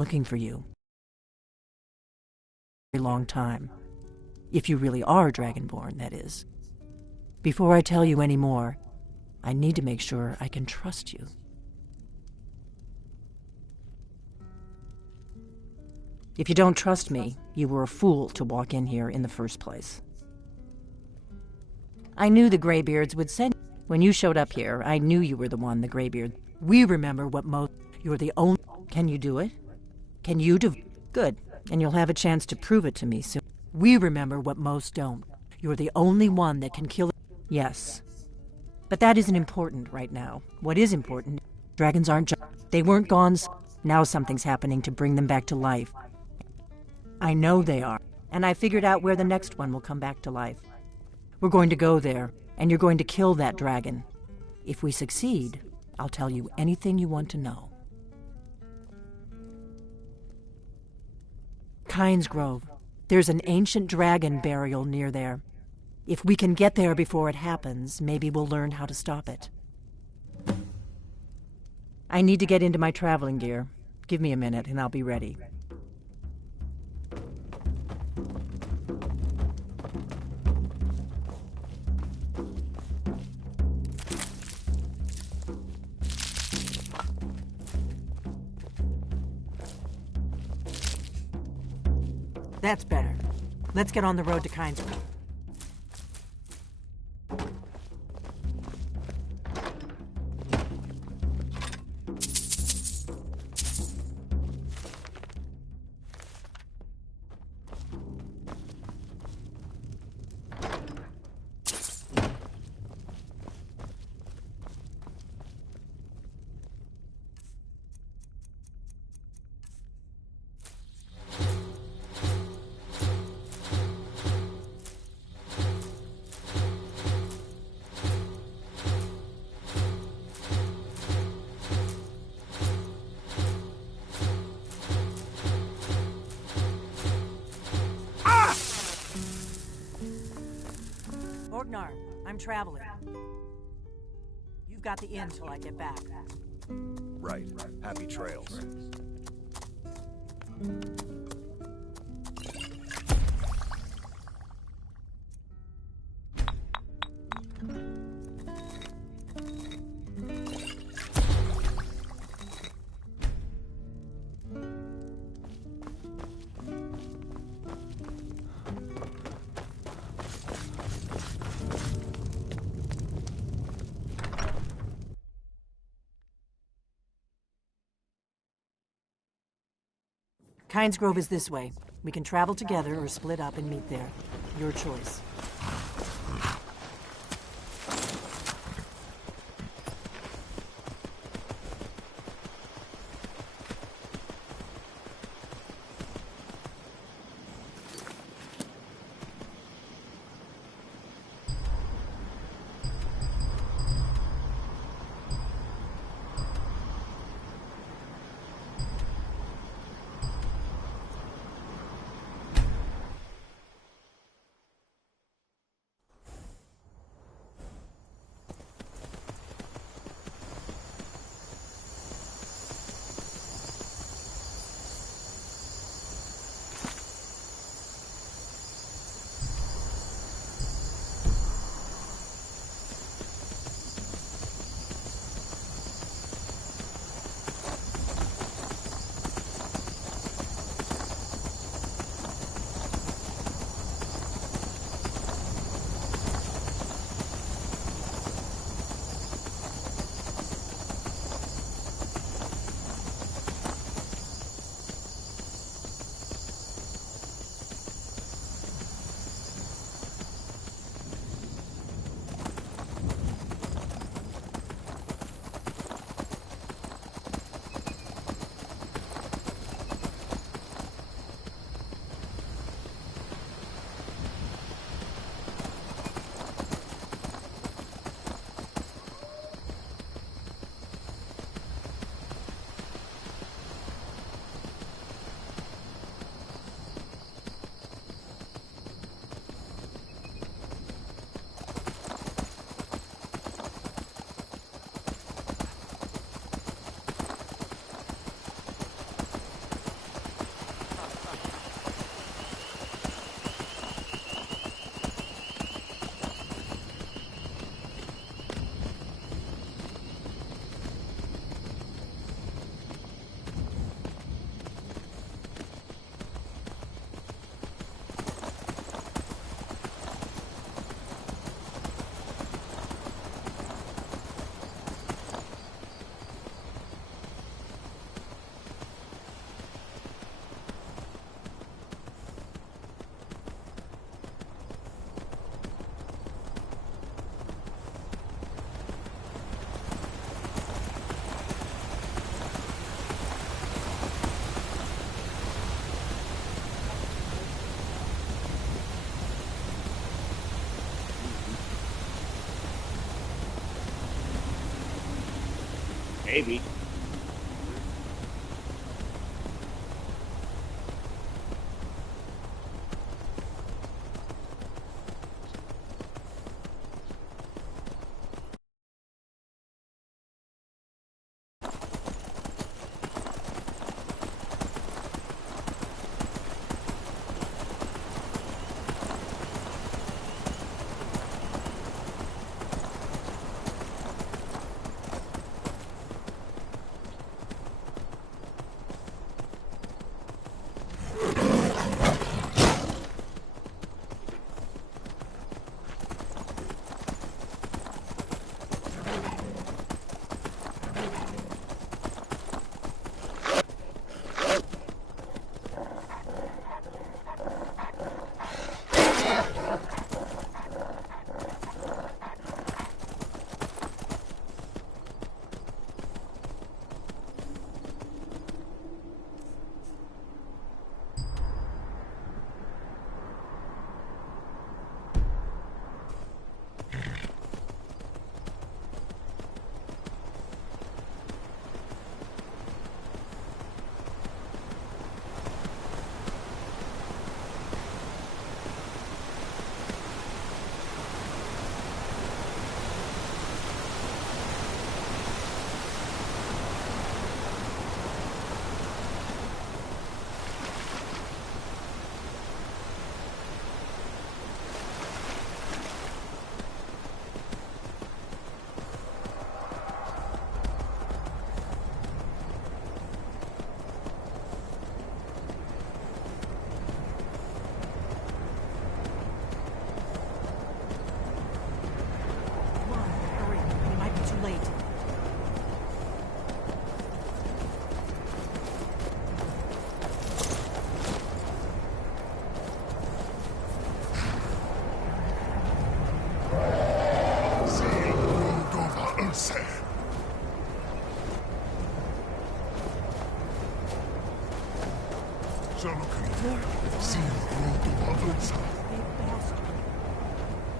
looking for you. A long time. If you really are Dragonborn, that is. Before I tell you any more, I need to make sure I can trust you. If you don't trust me, you were a fool to walk in here in the first place. I knew the Greybeards would send you. When you showed up here, I knew you were the one, the Greybeard. We remember what most... You're the only... Can you do it? Can you do... Good. And you'll have a chance to prove it to me soon. We remember what most don't. You're the only one that can kill... Yes. But that isn't important right now. What is important... Dragons aren't just... They weren't gone... Now something's happening to bring them back to life. I know they are. And I figured out where the next one will come back to life. We're going to go there, and you're going to kill that dragon. If we succeed, I'll tell you anything you want to know. Kynes Grove. There's an ancient dragon burial near there. If we can get there before it happens, maybe we'll learn how to stop it. I need to get into my traveling gear. Give me a minute, and I'll be ready. That's better. Let's get on the road to Kynes Grove. Orgnar, I'm traveling. You've got the inn till I get back. Right. Happy trails. Kynes Grove is this way. We can travel together or split up and meet there. Your choice. Maybe.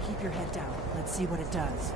Keep your head down. Let's see what it does.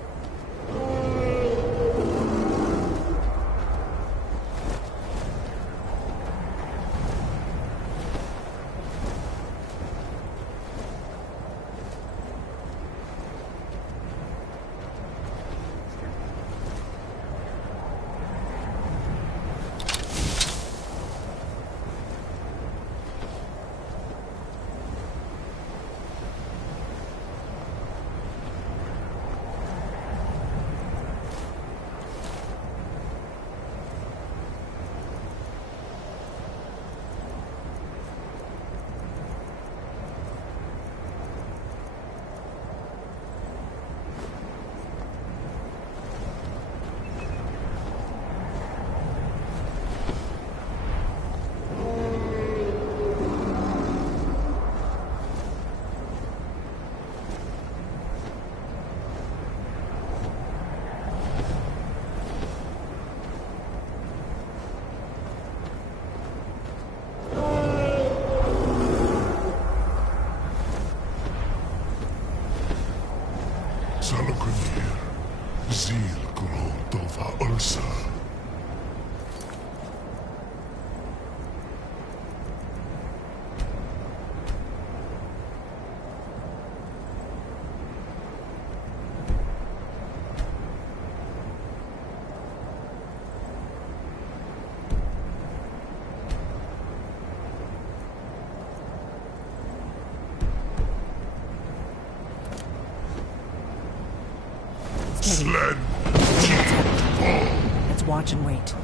Sled. Let's watch and wait.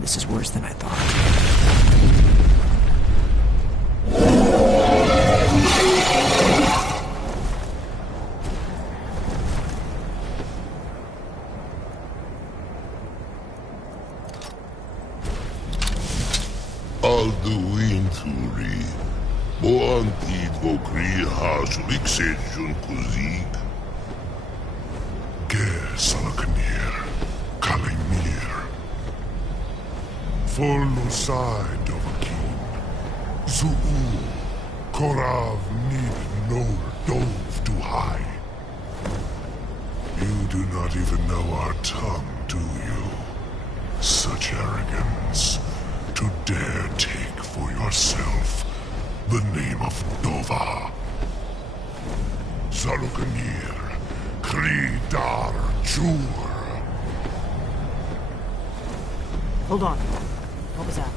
This is worse than I thought. Alduinturi. Boantid vokri hasuliksejun kuzik. Salaknir, Kalimir. Forlusai Dovakin. Zuu, Korav need no dove to high. You do not even know our tongue, do you? Such arrogance to dare take for yourself the name of Dova. Zalukanir, Kridar Jur. Hold on. What was that?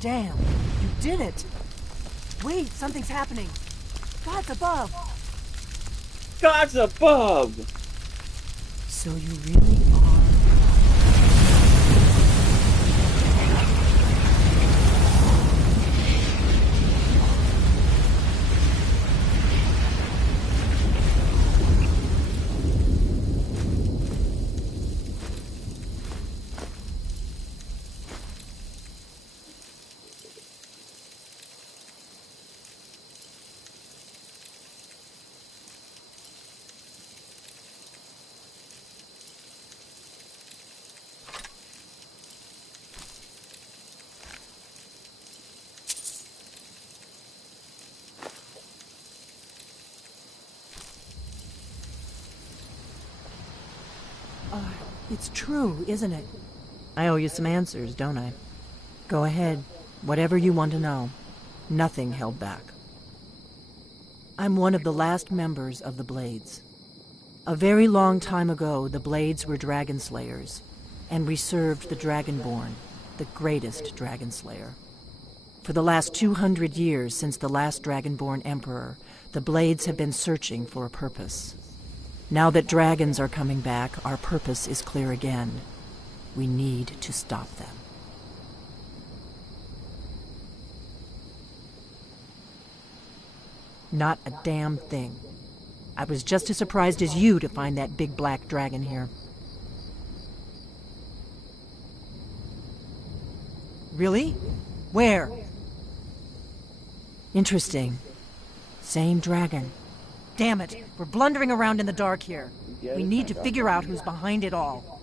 Damn, you did it! Wait, something's happening. God's above. God's above! So you really are... It's true, isn't it? I owe you some answers, don't I? Go ahead. Whatever you want to know. Nothing held back. I'm one of the last members of the Blades. A very long time ago, the Blades were dragon slayers, and we served the Dragonborn, the greatest dragon slayer. For the last 200 years since the last Dragonborn Emperor, the Blades have been searching for a purpose. Now that dragons are coming back, our purpose is clear again. We need to stop them. Not a damn thing. I was just as surprised as you to find that big black dragon here. Really? Where? Interesting. Same dragon. Damn it, we're blundering around in the dark here. We need to figure out who's behind it all.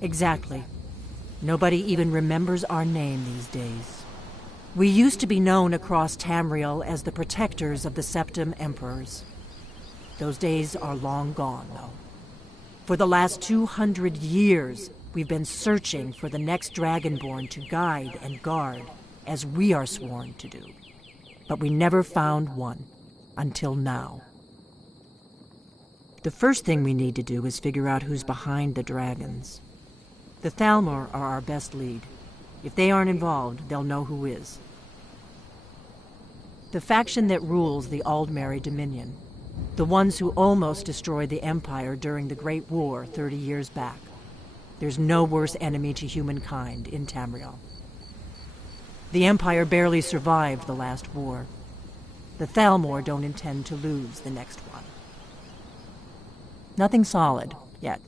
Exactly. Nobody even remembers our name these days. We used to be known across Tamriel as the protectors of the Septim Emperors. Those days are long gone, though. For the last 200 years, we've been searching for the next Dragonborn to guide and guard, as we are sworn to do. But we never found one. Until now. The first thing we need to do is figure out who's behind the dragons. The Thalmor are our best lead. If they aren't involved, they'll know who is. The faction that rules the Aldmeri Dominion. The ones who almost destroyed the Empire during the Great War 30 years back. There's no worse enemy to humankind in Tamriel. The Empire barely survived the last war. The Thalmor don't intend to lose the next one. Nothing solid, yet.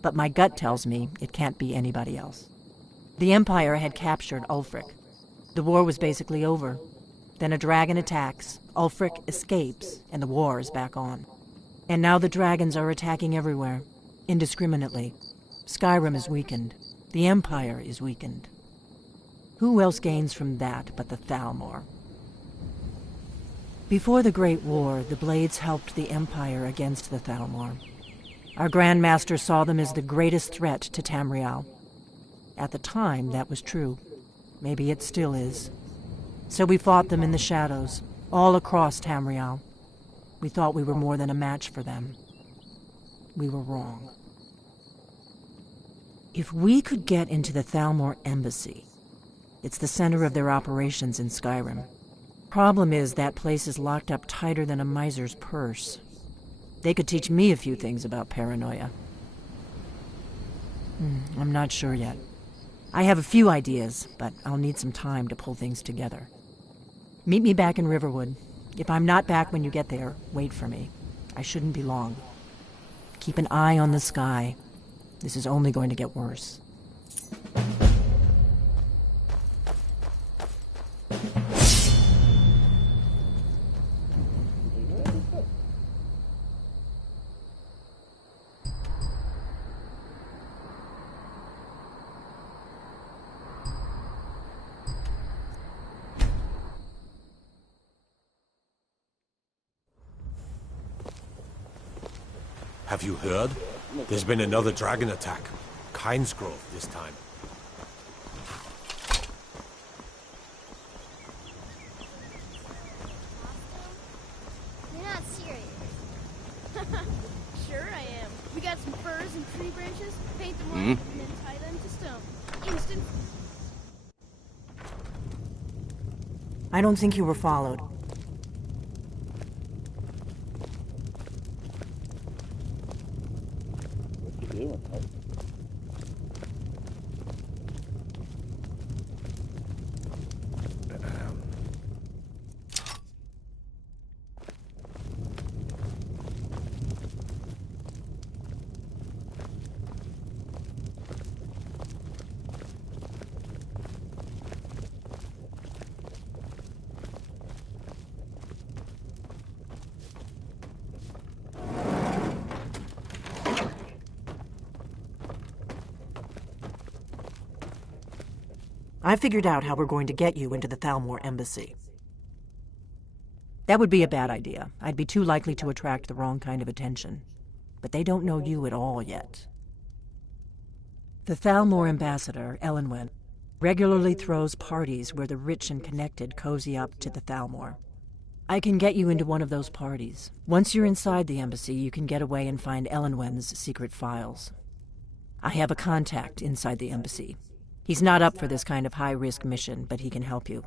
But my gut tells me it can't be anybody else. The Empire had captured Ulfric. The war was basically over. Then a dragon attacks, Ulfric escapes, and the war is back on. And now the dragons are attacking everywhere, indiscriminately. Skyrim is weakened. The Empire is weakened. Who else gains from that but the Thalmor? Before the Great War, the Blades helped the Empire against the Thalmor. Our Grand Master saw them as the greatest threat to Tamriel. At the time, that was true. Maybe it still is. So we fought them in the shadows, all across Tamriel. We thought we were more than a match for them. We were wrong. If we could get into the Thalmor embassy, it's the center of their operations in Skyrim. Problem is, that place is locked up tighter than a miser's purse. They could teach me a few things about paranoia. I'm not sure yet. I have a few ideas, but I'll need some time to pull things together. Meet me back in Riverwood. If I'm not back when you get there, wait for me. I shouldn't be long. Keep an eye on the sky. This is only going to get worse. Have you heard? There's been another dragon attack. Kyne's Grove this time. You're not serious. Sure I am. We got some firs and tree branches, paint them white, and then tie them to stone. Instant. I don't think you were followed. I figured out how we're going to get you into the Thalmor embassy. That would be a bad idea. I'd be too likely to attract the wrong kind of attention. But they don't know you at all yet. The Thalmor ambassador, Elenwen, regularly throws parties where the rich and connected cozy up to the Thalmor. I can get you into one of those parties. Once you're inside the embassy, you can get away and find Elenwen's secret files. I have a contact inside the embassy. He's not up for this kind of high-risk mission, but he can help you.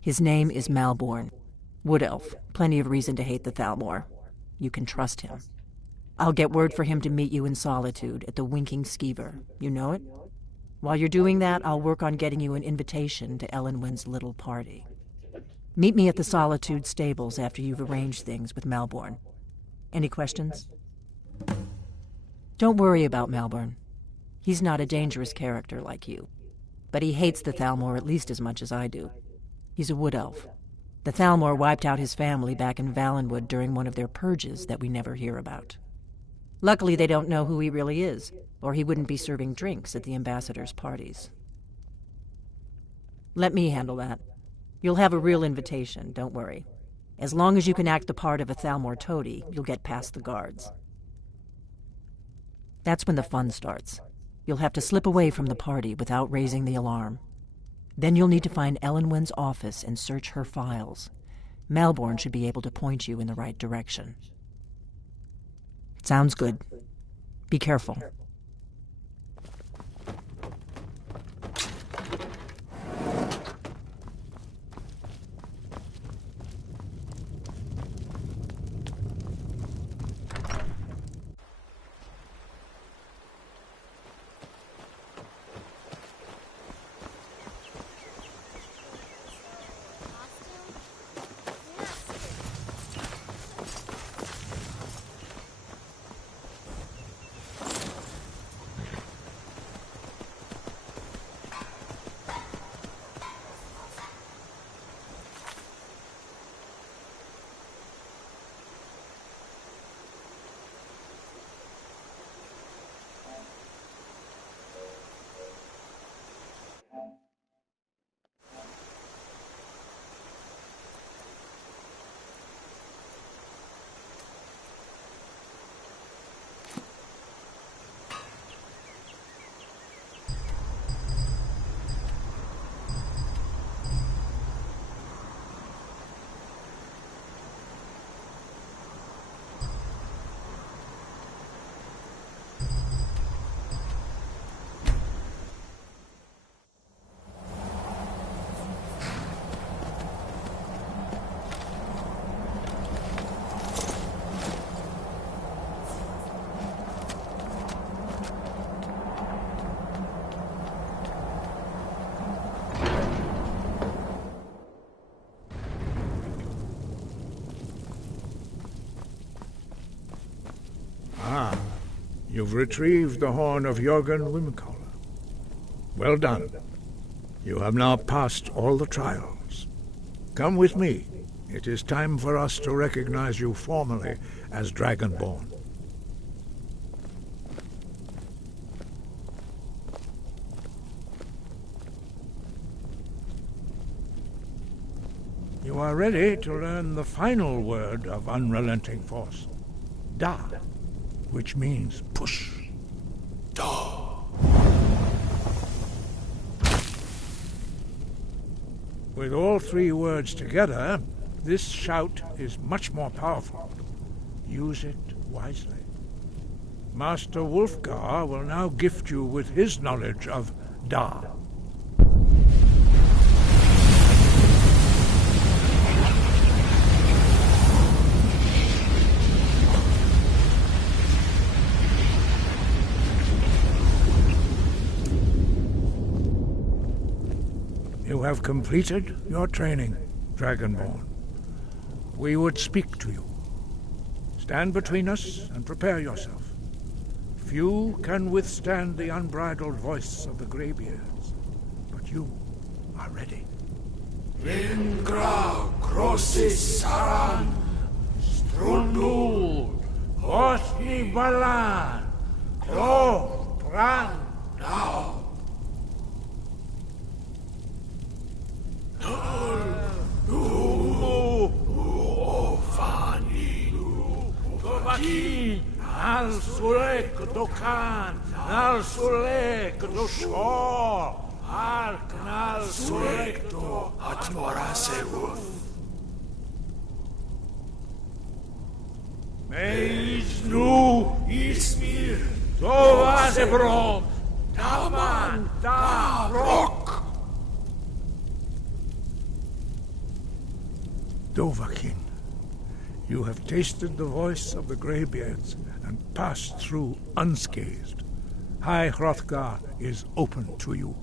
His name is Malborn. Wood Elf. Plenty of reason to hate the Thalmor. You can trust him. I'll get word for him to meet you in Solitude at the Winking Skeever. You know it? While you're doing that, I'll work on getting you an invitation to Elenwen's little party. Meet me at the Solitude stables after you've arranged things with Malborn. Any questions? Don't worry about Malborn. He's not a dangerous character like you. But he hates the Thalmor at least as much as I do. He's a wood elf. The Thalmor wiped out his family back in Valenwood during one of their purges that we never hear about. Luckily, they don't know who he really is, or he wouldn't be serving drinks at the ambassador's parties. Let me handle that. You'll have a real invitation, don't worry. As long as you can act the part of a Thalmor toady, you'll get past the guards. That's when the fun starts. You'll have to slip away from the party without raising the alarm. Then you'll need to find Elenwen's office and search her files. Malborn should be able to point you in the right direction. Sounds good. Be careful. You've retrieved the horn of Jürgen Wimkoller. Well done. You have now passed all the trials. Come with me. It is time for us to recognize you formally as Dragonborn. You are ready to learn the final word of Unrelenting Force. Da, which means push. Da. With all three words together, this shout is much more powerful. Use it wisely. Master Wulfgar will now gift you with his knowledge of Da. You have completed your training, Dragonborn. We would speak to you. Stand between us and prepare yourself. Few can withstand the unbridled voice of the Greybeards, but you are ready. Vingra Crossis Saran Strundul, Osni Balan, Klo, Pran, now. Al Sulek Dokan, Al Sulek Doshor, Al Knal Sulek Do Atmorasewuf. Meis Nu Ismir, Tovasebrom, Taman, Tarok. Dovahkiin, you have tasted the voice of the Greybeards and passed through unscathed. High Hrothgar is open to you.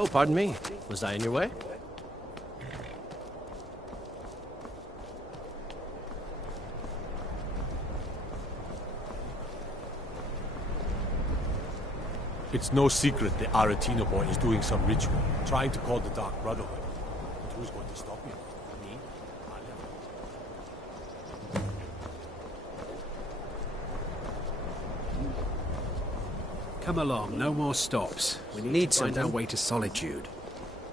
Oh, pardon me. Was I in your way? It's no secret the Aretino boy is doing some ritual, trying to call the Dark Brotherhood. But who's going to stop him? Me? I never. Come along, no more stops. We need to find our way to Solitude.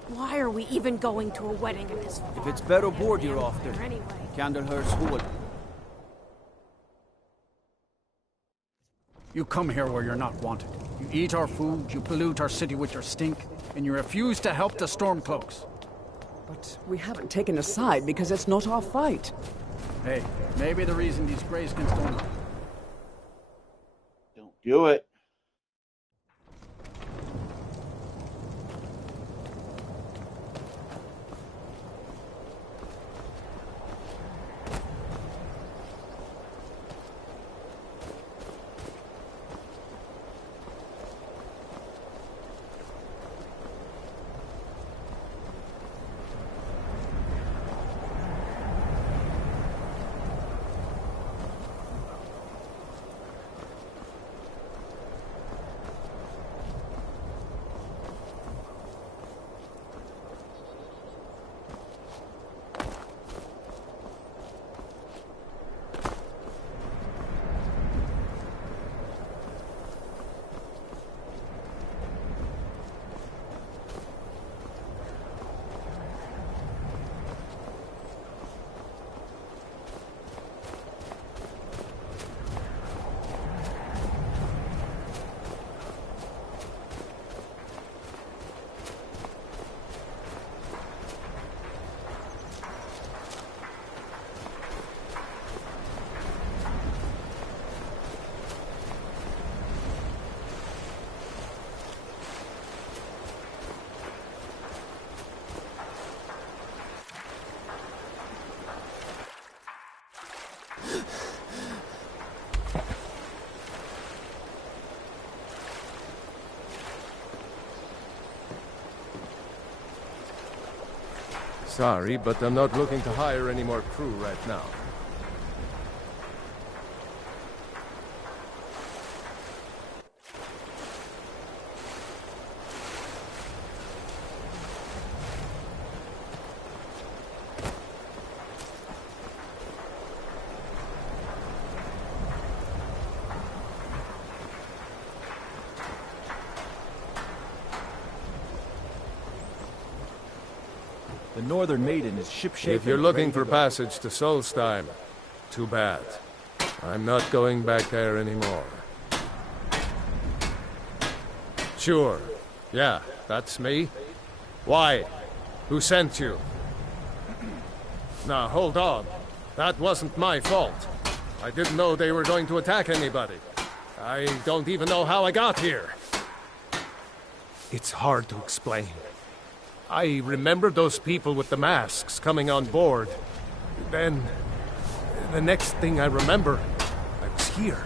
Why are we even going to a wedding in this If it's better board you're after, anyway? Candlehurst Hall. You come here where you're not wanted. You eat our food, you pollute our city with your stink, and you refuse to help the Stormcloaks. But we haven't taken a side because it's not our fight. Hey, maybe the reason these Greyskins don't... Don't do it. Sorry, but I'm not looking to hire any more crew right now. The Northern Maiden is shipshape. If you're looking for passage to Solstheim, too bad. I'm not going back there anymore. Sure. Yeah, that's me. Why? Who sent you? Now, hold on. That wasn't my fault. I didn't know they were going to attack anybody. I don't even know how I got here. It's hard to explain. I remember those people with the masks coming on board. Then, the next thing I remember, I was here,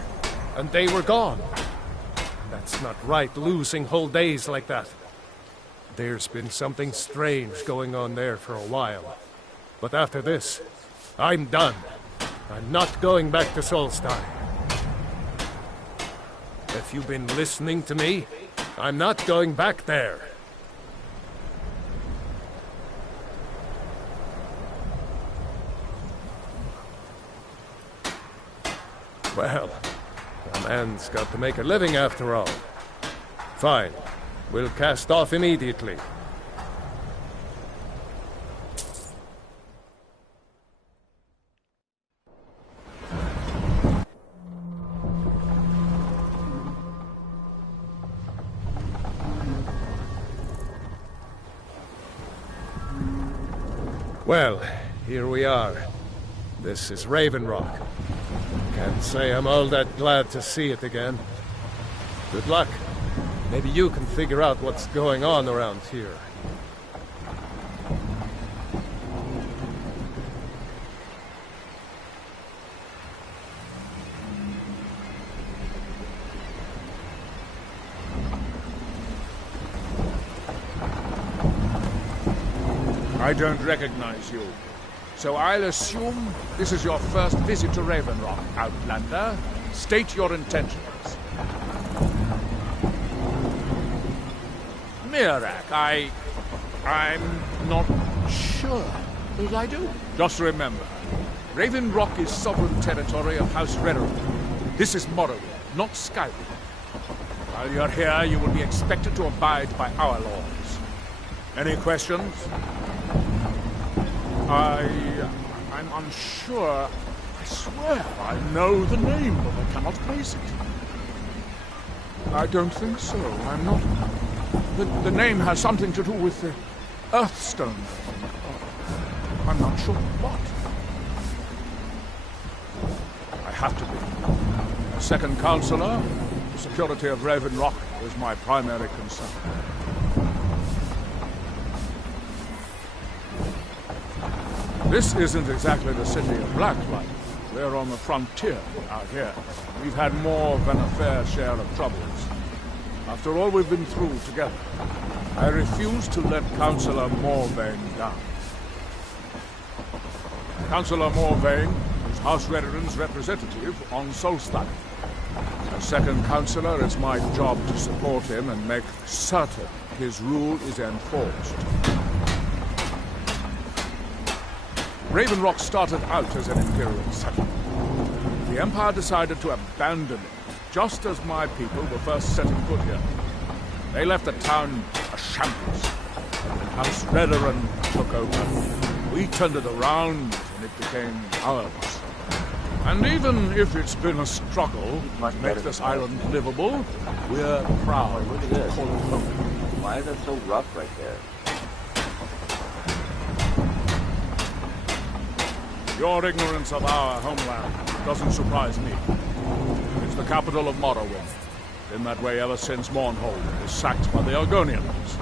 and they were gone. That's not right, losing whole days like that. There's been something strange going on there for a while. But after this, I'm done. I'm not going back to Solstheim. If you've been listening to me, I'm not going back there. Well, a man's got to make a living after all. Fine. We'll cast off immediately. Well, here we are. This is Raven Rock. Can't say I'm all that glad to see it again. Good luck. Maybe you can figure out what's going on around here. I don't recognize you. So I'll assume this is your first visit to Raven Rock, Outlander. State your intentions. Mirak, I'm not sure. As I do. Just remember, Raven Rock is sovereign territory of House Redderin. This is Morrowind, not Skyrim. While you're here, you will be expected to abide by our laws. Any questions? I'm unsure. I swear I know the name, but I cannot place it. I don't think so. I'm not... The name has something to do with the Earthstone. I'm not sure what. I have to be. As second counselor, the security of Raven Rock is my primary concern. This isn't exactly the city of Blacklight. We're on the frontier out here. We've had more than a fair share of troubles. After all we've been through together, I refuse to let Councillor Morvain down. Councillor Morvain is House Redderin's representative on Solstheim. As second councillor, it's my job to support him and make certain his rule is enforced. Raven Rock started out as an Imperial settlement. The Empire decided to abandon it just as my people were first setting foot here. They left the town a shambles, and House Redderin took over. We turned it around, and it became ours. And even if it's been a struggle to make this island livable, we're proud to call it home. Why is that so rough right there? Your ignorance of our homeland doesn't surprise me. It's the capital of Morrowind. Been that way ever since Mournhold was sacked by the Argonians.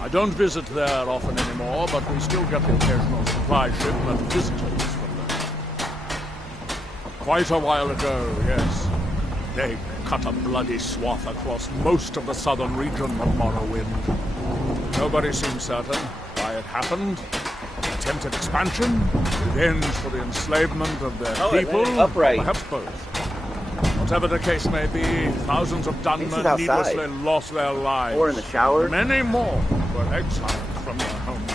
I don't visit there often anymore, but we still get the occasional supply ship and visitors from there. Quite a while ago, yes. They cut a bloody swath across most of the southern region of Morrowind. Nobody seems certain why it happened. Attempted expansion, revenge for the enslavement of their people, perhaps both. Whatever the case may be, thousands of Dunmen needlessly lost their lives. Or in the shower. Many more were exiled from their homeland.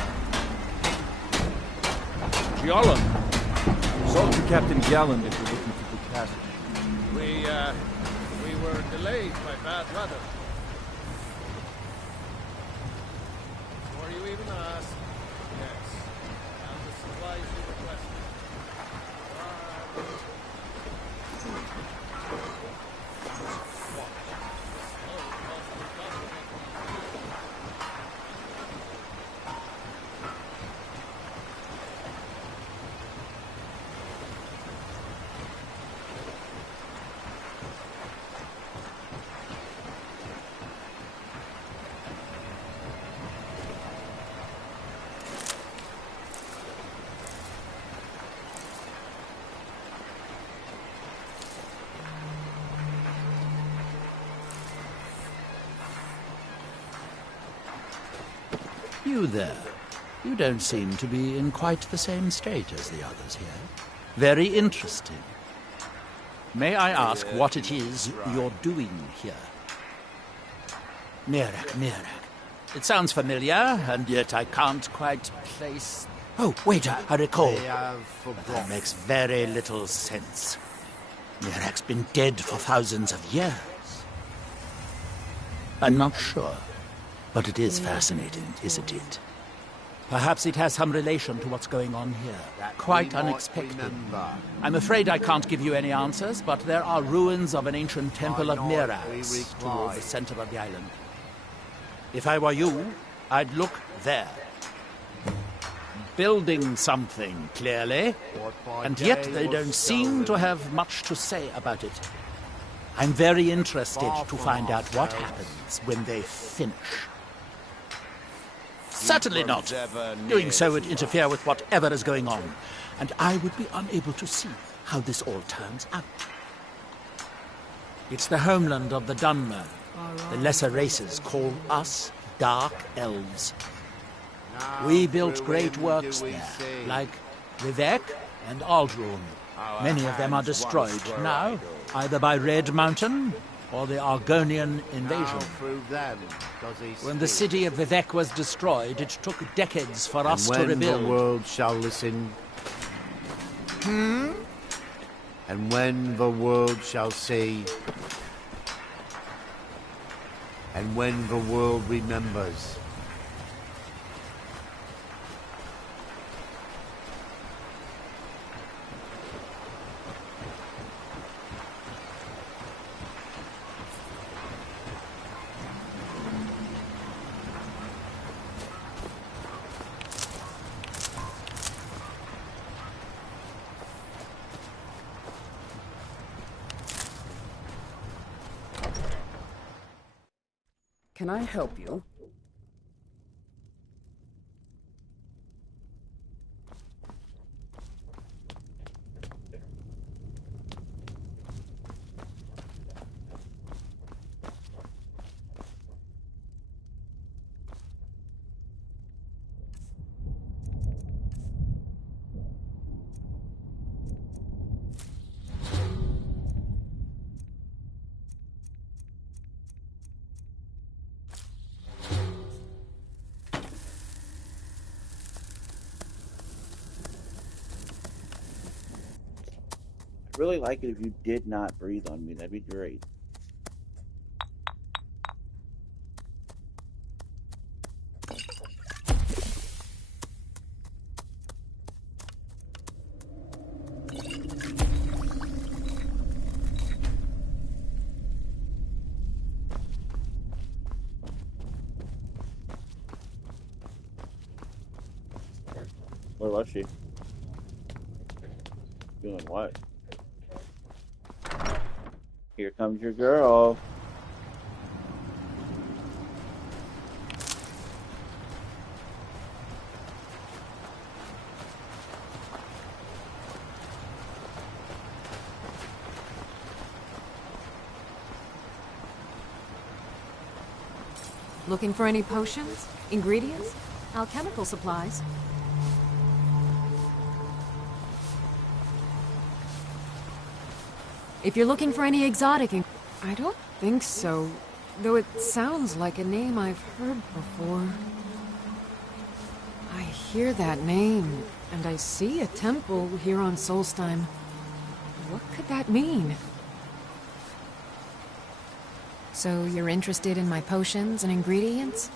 Giallan. Talk to Captain Galland if you're looking for good passage. We were delayed by bad weather. Before you even asked, yes. And the supplies you requested. You there. You don't seem to be in quite the same state as the others here. Very interesting. May I ask what it is you're doing here? Mirak. It sounds familiar, and yet I can't quite place... Oh, wait, I recall. But that makes very little sense. Mirak's been dead for thousands of years. I'm not sure. But it is fascinating, isn't it? Perhaps it has some relation to what's going on here. Quite unexpected. I'm afraid I can't give you any answers, but there are ruins of an ancient temple of Mirax toward the center of the island. If I were you, I'd look there. Building something, clearly. And yet they don't seem to have much to say about it. I'm very interested to find out what happens when they finish. Certainly not. Doing so would interfere with whatever is going on, and I would be unable to see how this all turns out. It's the homeland of the Dunmer. The lesser races call us Dark Elves. We built great works there, like Vivek and Aldrun. Many of them are destroyed now, either by Red Mountain or the Argonian invasion. When the city of Vivek was destroyed, it took decades for us to rebuild. The world shall listen. And when the world shall see. And when the world remembers. Can I help you? I'd really like it if you did not breathe on me. That'd be great. Where was she? Doing what? Here comes your girl. Looking for any potions? Ingredients? Alchemical supplies? If you're looking for any exotic I don't think so, though it sounds like a name I've heard before. I hear that name, and I see a temple here on Solstheim. What could that mean? So you're interested in my potions and ingredients?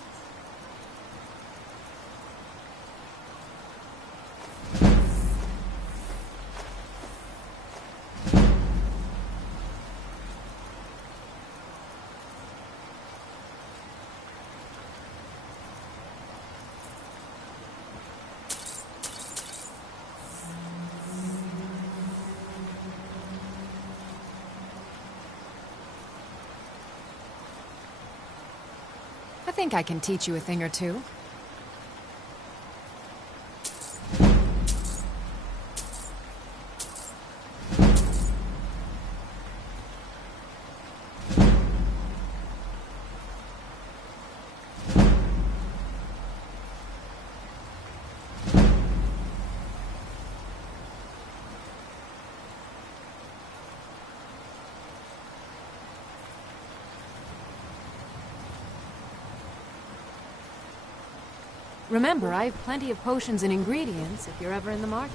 I think I can teach you a thing or two. Remember, I have plenty of potions and ingredients if you're ever in the market.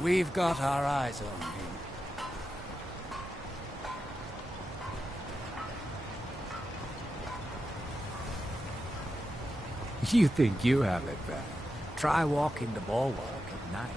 We've got our eyes on him. You think you have it bad? Try walking the bulwark at night.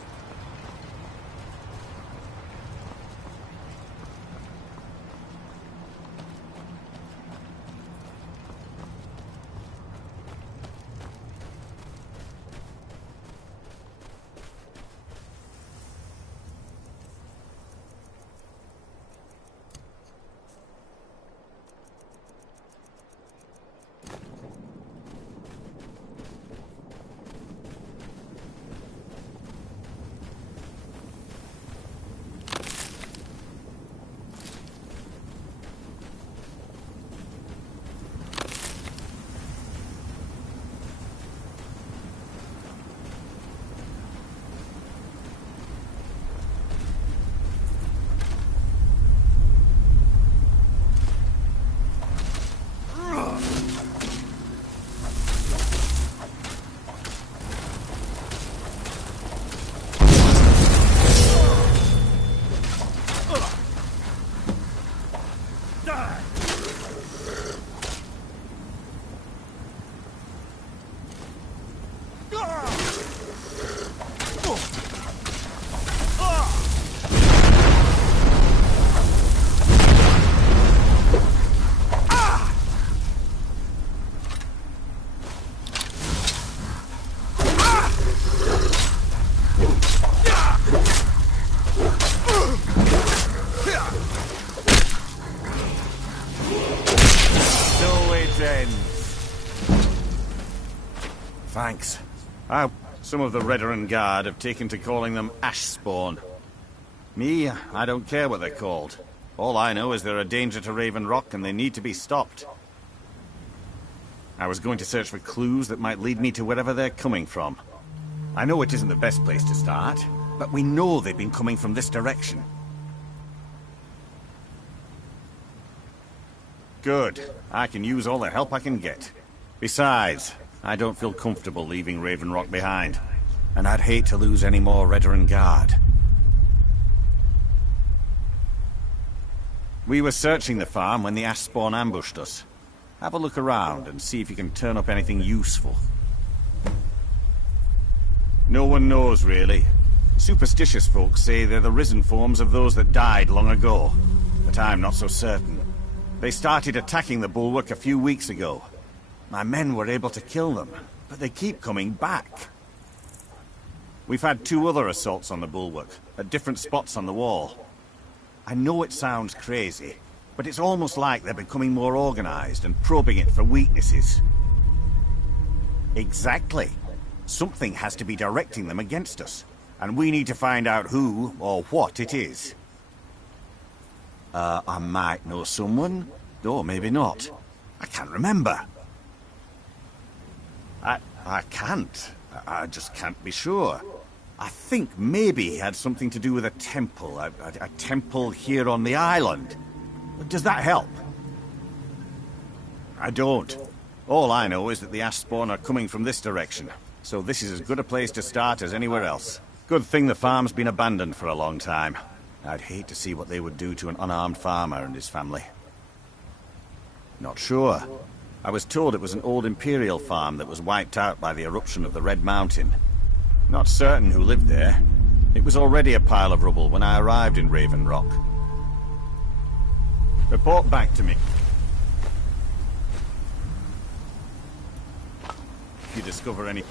Thanks. Some of the Redoran Guard have taken to calling them Ashspawn. Me, I don't care what they're called. All I know is they're a danger to Raven Rock and they need to be stopped. I was going to search for clues that might lead me to wherever they're coming from. I know it isn't the best place to start, but we know they've been coming from this direction. Good. I can use all the help I can get. Besides, I don't feel comfortable leaving Raven Rock behind, and I'd hate to lose any more Redoran Guard. We were searching the farm when the Ashspawn ambushed us. Have a look around and see if you can turn up anything useful. No one knows, really. Superstitious folks say they're the risen forms of those that died long ago, but I'm not so certain. They started attacking the bulwark a few weeks ago. My men were able to kill them, but they keep coming back. We've had 2 other assaults on the bulwark, at different spots on the wall. I know it sounds crazy, but it's almost like they're becoming more organized and probing it for weaknesses. Exactly. Something has to be directing them against us, and we need to find out who or what it is. I might know someone, or maybe not. I can't remember. I can't. I just can't be sure. I think maybe he had something to do with a temple. A temple here on the island. Does that help? I don't. All I know is that the Ashspawn are coming from this direction. So this is as good a place to start as anywhere else. Good thing the farm's been abandoned for a long time. I'd hate to see what they would do to an unarmed farmer and his family. Not sure. I was told it was an old Imperial farm that was wiped out by the eruption of the Red Mountain. Not certain who lived there. It was already a pile of rubble when I arrived in Raven Rock. Report back to me. If you discover any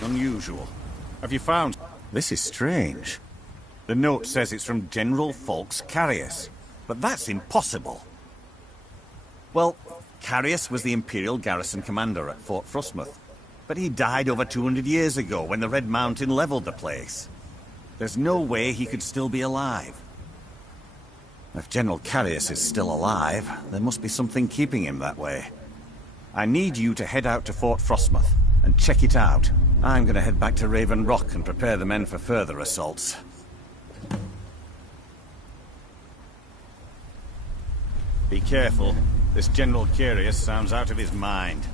unusual. Have you found... This is strange. The note says it's from General Falx Carius. But that's impossible. Well, Carius was the Imperial garrison commander at Fort Frostmoth. But he died over 200 years ago when the Red Mountain leveled the place. There's no way he could still be alive. If General Carius is still alive, there must be something keeping him that way. I need you to head out to Fort Frostmoth and check it out. I'm going to head back to Raven Rock and prepare the men for further assaults. Be careful. This General Carius sounds out of his mind.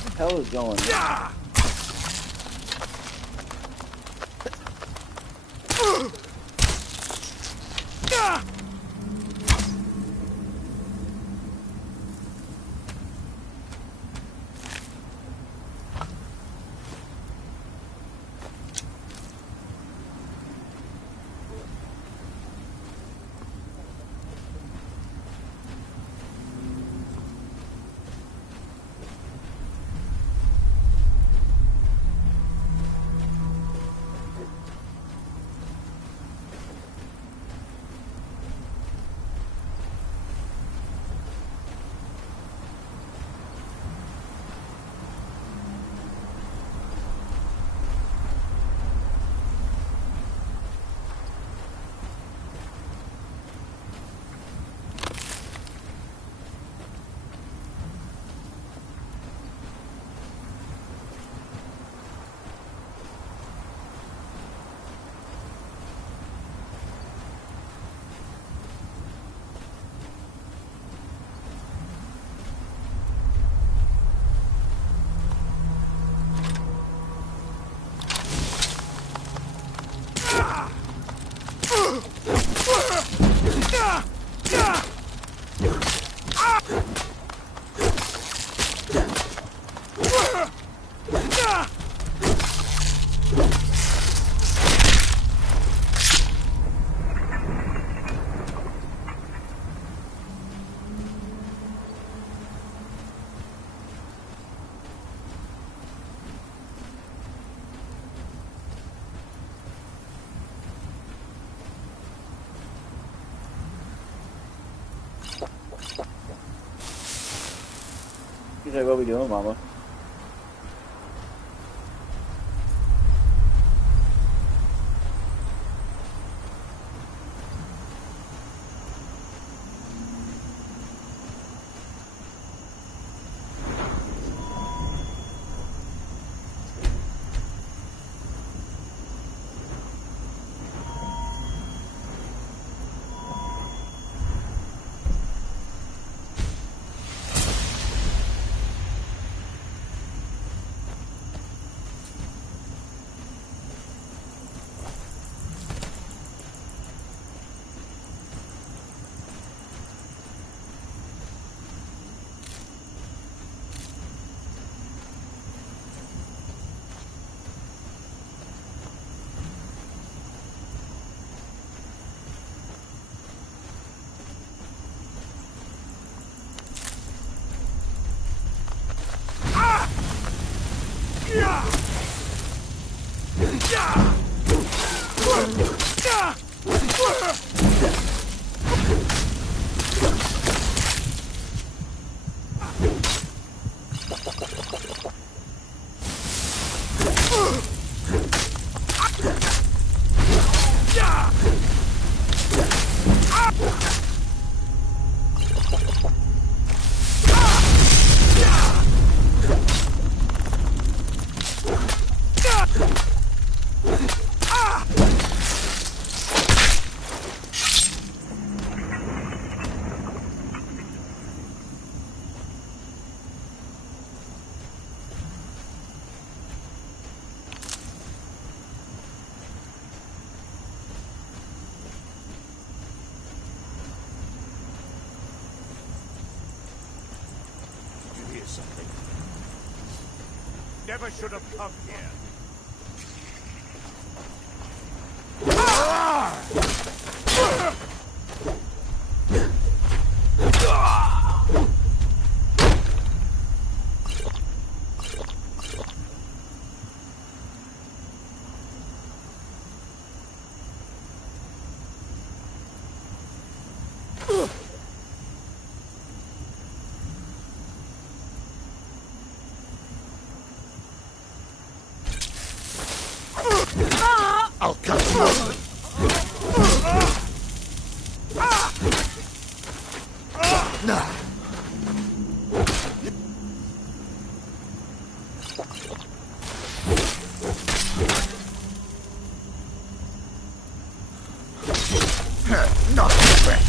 What the hell is going on? He's like, what we doing, Mama? Never should have come here. I'll cut you open. Not breath.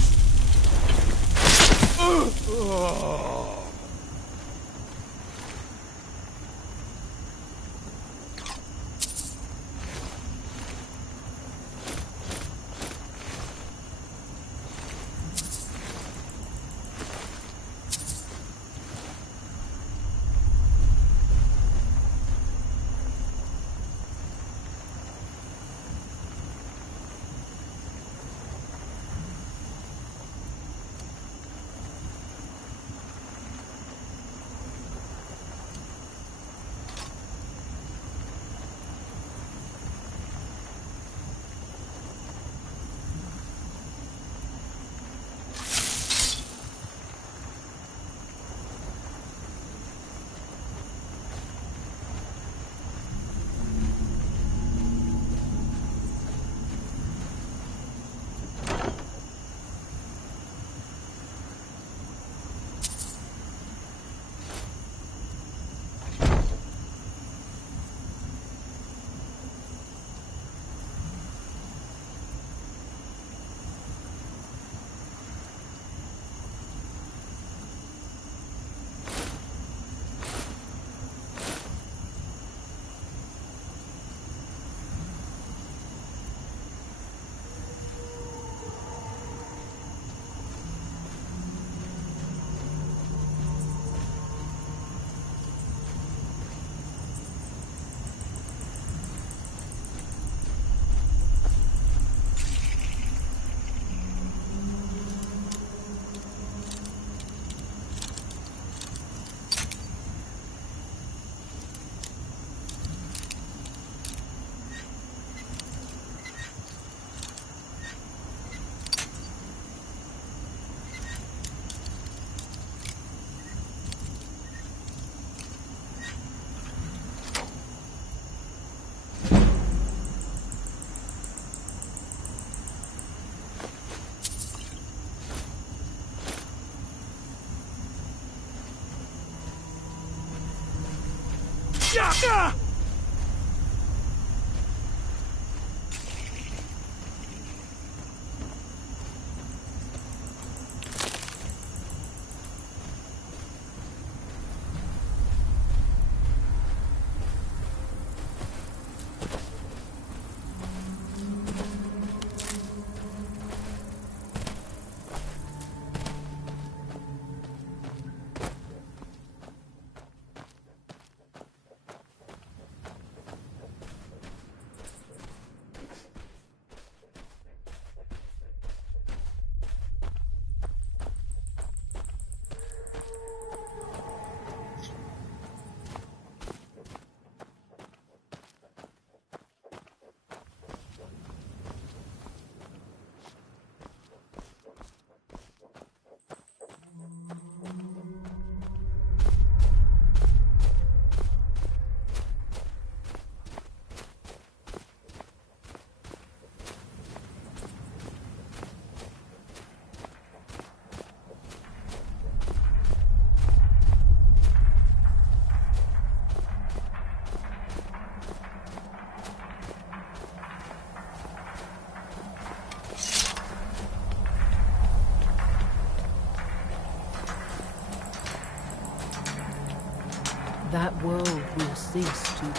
That world will cease to be.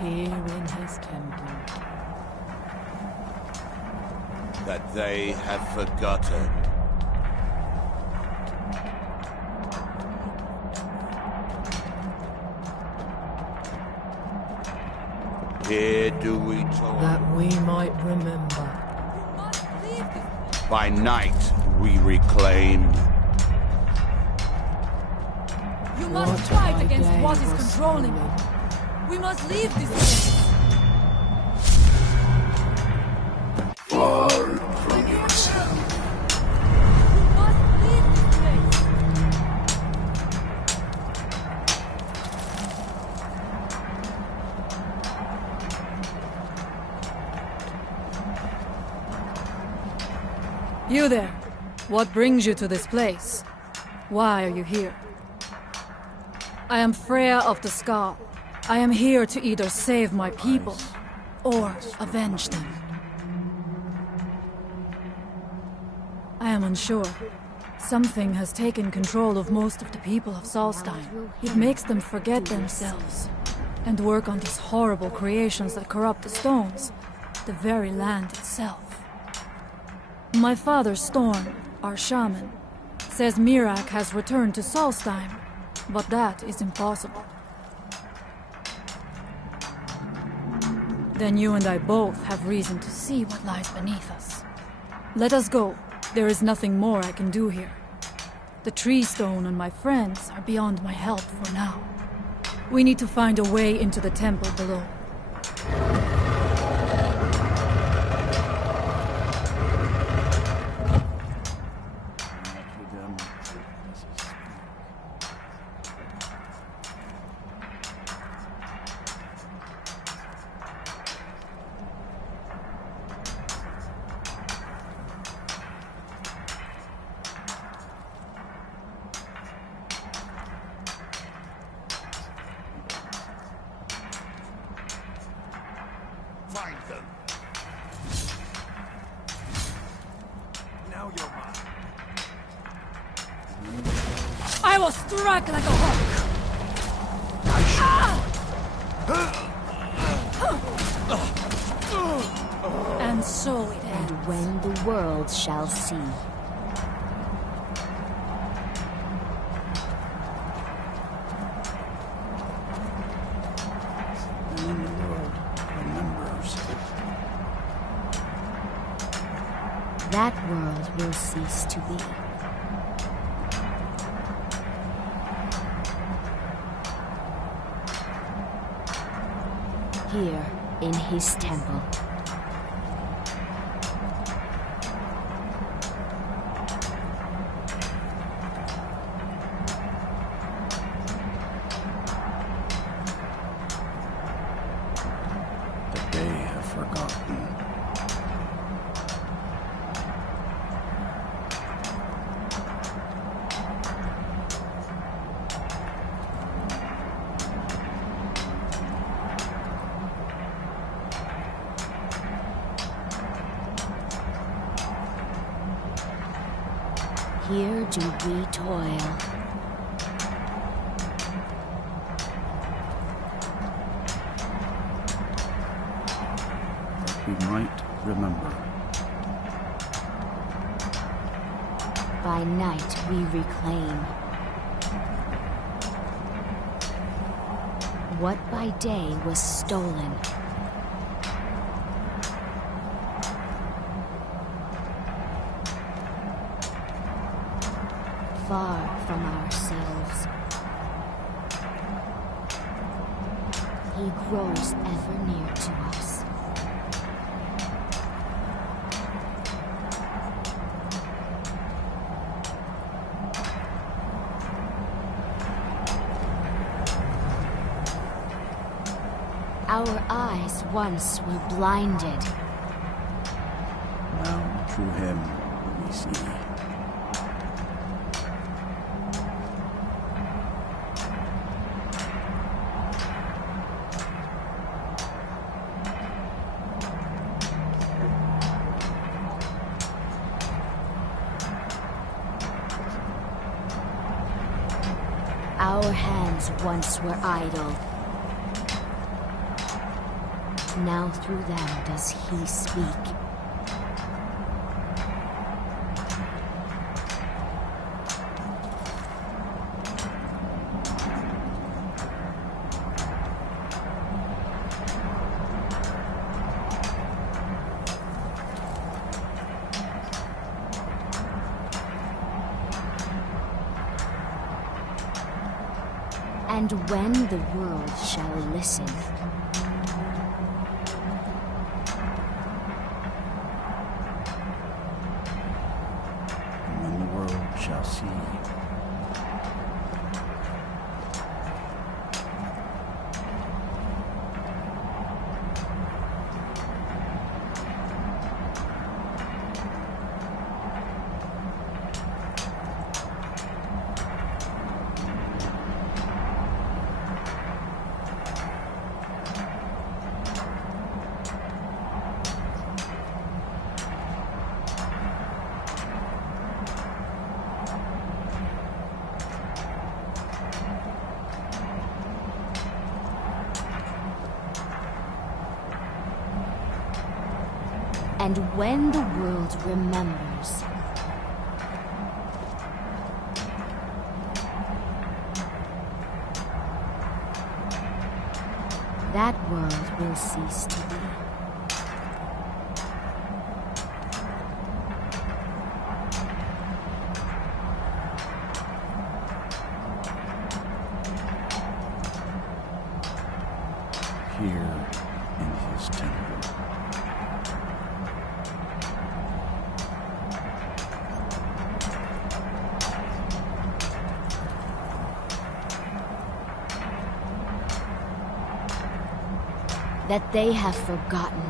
Here in his temple. That they have forgotten. Here do we talk. That we might remember. By night we reclaim. You must fight against what is controlling you. We must leave this place. Far from yourself. You must leave this place. You there. What brings you to this place? Why are you here? I am Freya of the Skull. I am here to either save my people or avenge them. I am unsure. Something has taken control of most of the people of Solstheim. It makes them forget themselves and work on these horrible creations that corrupt the stones, the very land itself. My father, Storm, our shaman, says Mirak has returned to Solstheim, but that is impossible. Then you and I both have reason to see what lies beneath us. Let us go. There is nothing more I can do here. The tree stone and my friends are beyond my help for now. We need to find a way into the temple below. Find them. Now you're mine. I will strike like a hawk! And so it ends. And when the world shall see. And when the world remembers. That world will cease to be. Here, in his temple. That they have forgotten. Here do we toil. That we might remember. By night we reclaim. What by day was stolen. Far from ourselves. He grows ever near to us. Our eyes once were blinded. Now through him we see. Our hands once were idle. Now through them does he speak. And when the world shall listen, And when the world shall see. and when the world remembers, that world will cease to be. Here in his temple. That they have forgotten.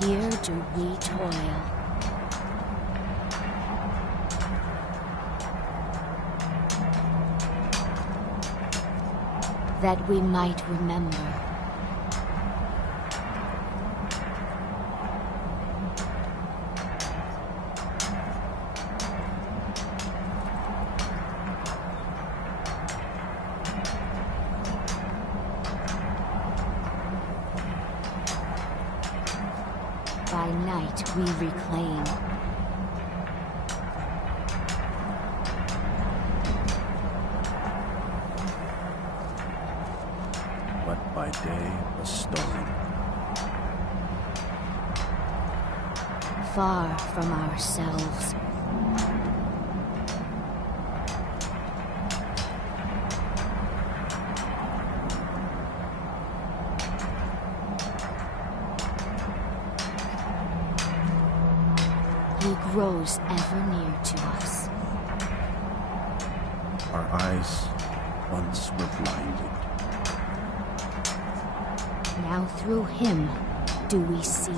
Here do we toil. That we might remember. By night we reclaim. What by day was stolen. Far from ourselves. He grows ever near to us. Our eyes once were blinded. Now through him do we see.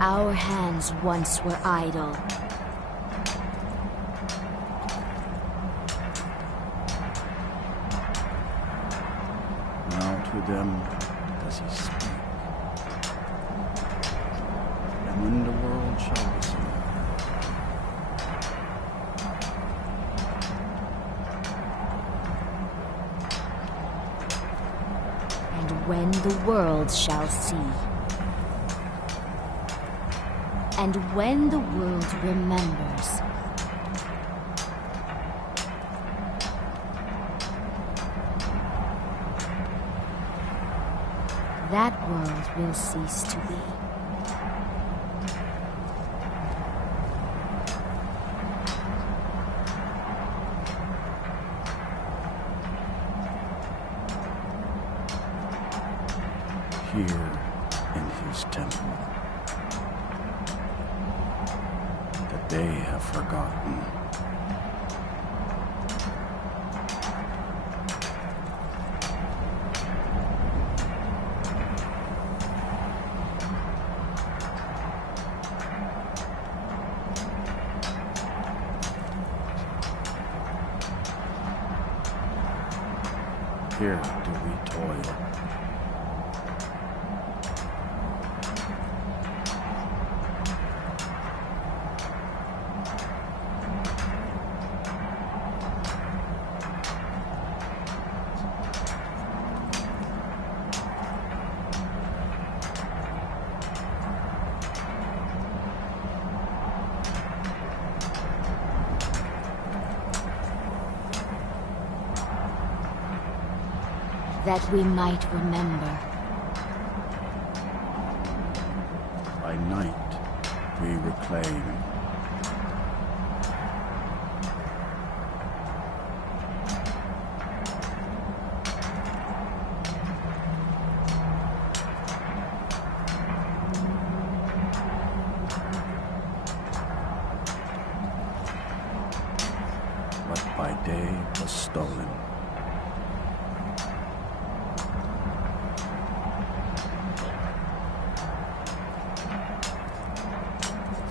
Our hands once were idle. Now to them does he speak. when the world shall listen. And when the world shall see. And when the world remembers. That world will cease to be. Here in his temple, that they have forgotten. Here do we toil. That we might remember. By night we reclaim. What by day was stolen.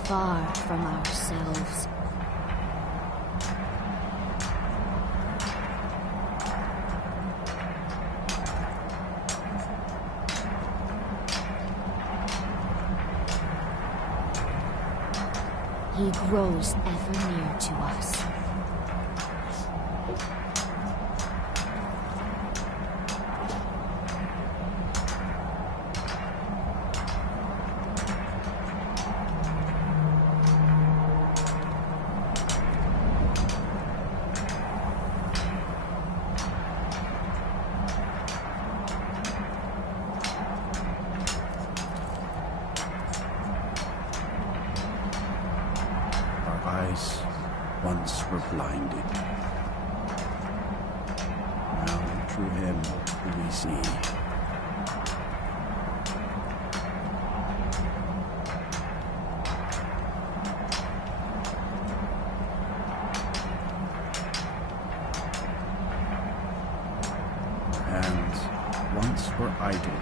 Far from ourselves. He grows ever near to us. Eyes once were blinded. Now through him do we see. Our hands once were idle.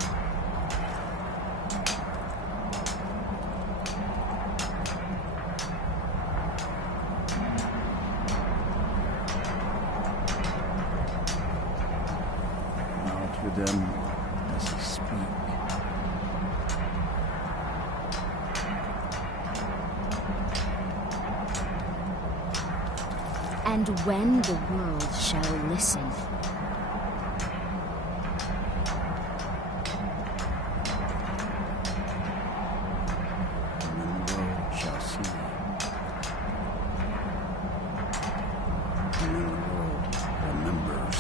To them does he speak. And when the world shall listen. When the world shall see. And when the world remembers.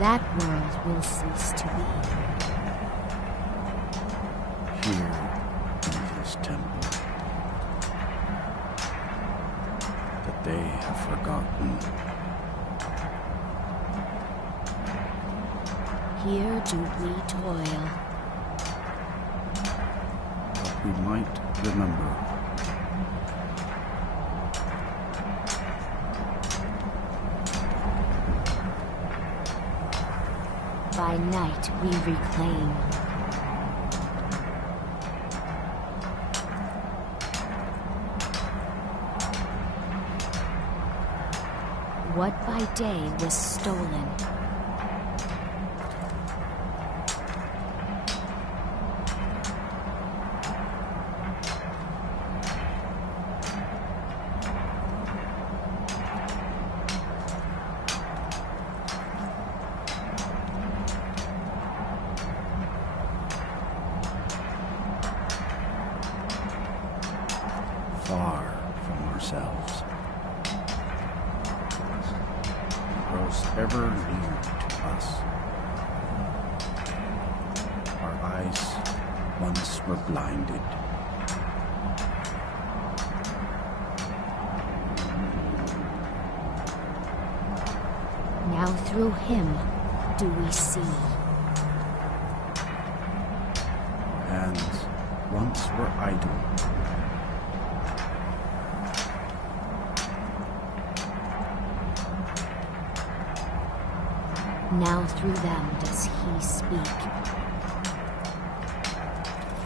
That world will cease to be. Here in his temple, that they have forgotten. Here do we toil. That we might remember. By night we reclaim. What by day was stolen. Far from ourselves. It grows ever nearer to us. Our eyes once were blinded. Now through him do we see. Hands once were idle. Now through them does he speak.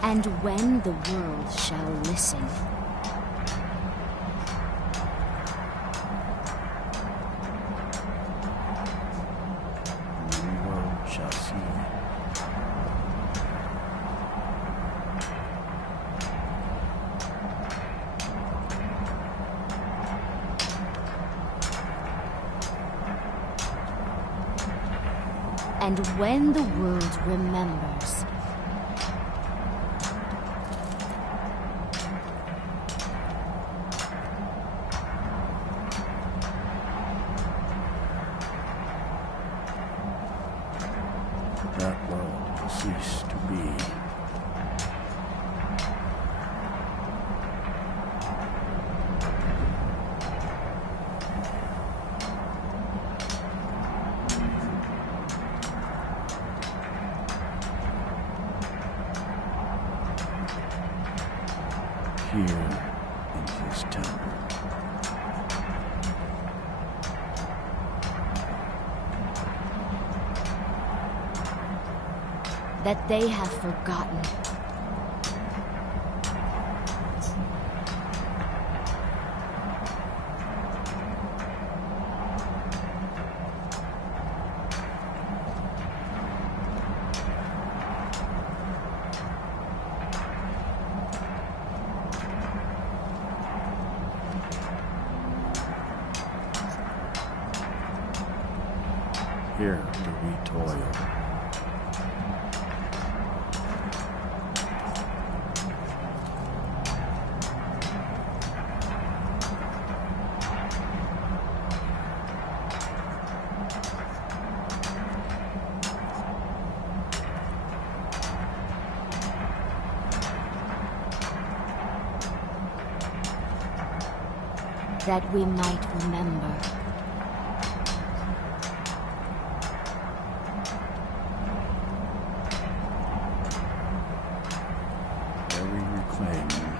And when the world shall listen, the world shall see. and when the world remembers, that world will cease to be. Here in his temple. that they have forgotten. Here do we toil. That we might remember. Very reclaiming.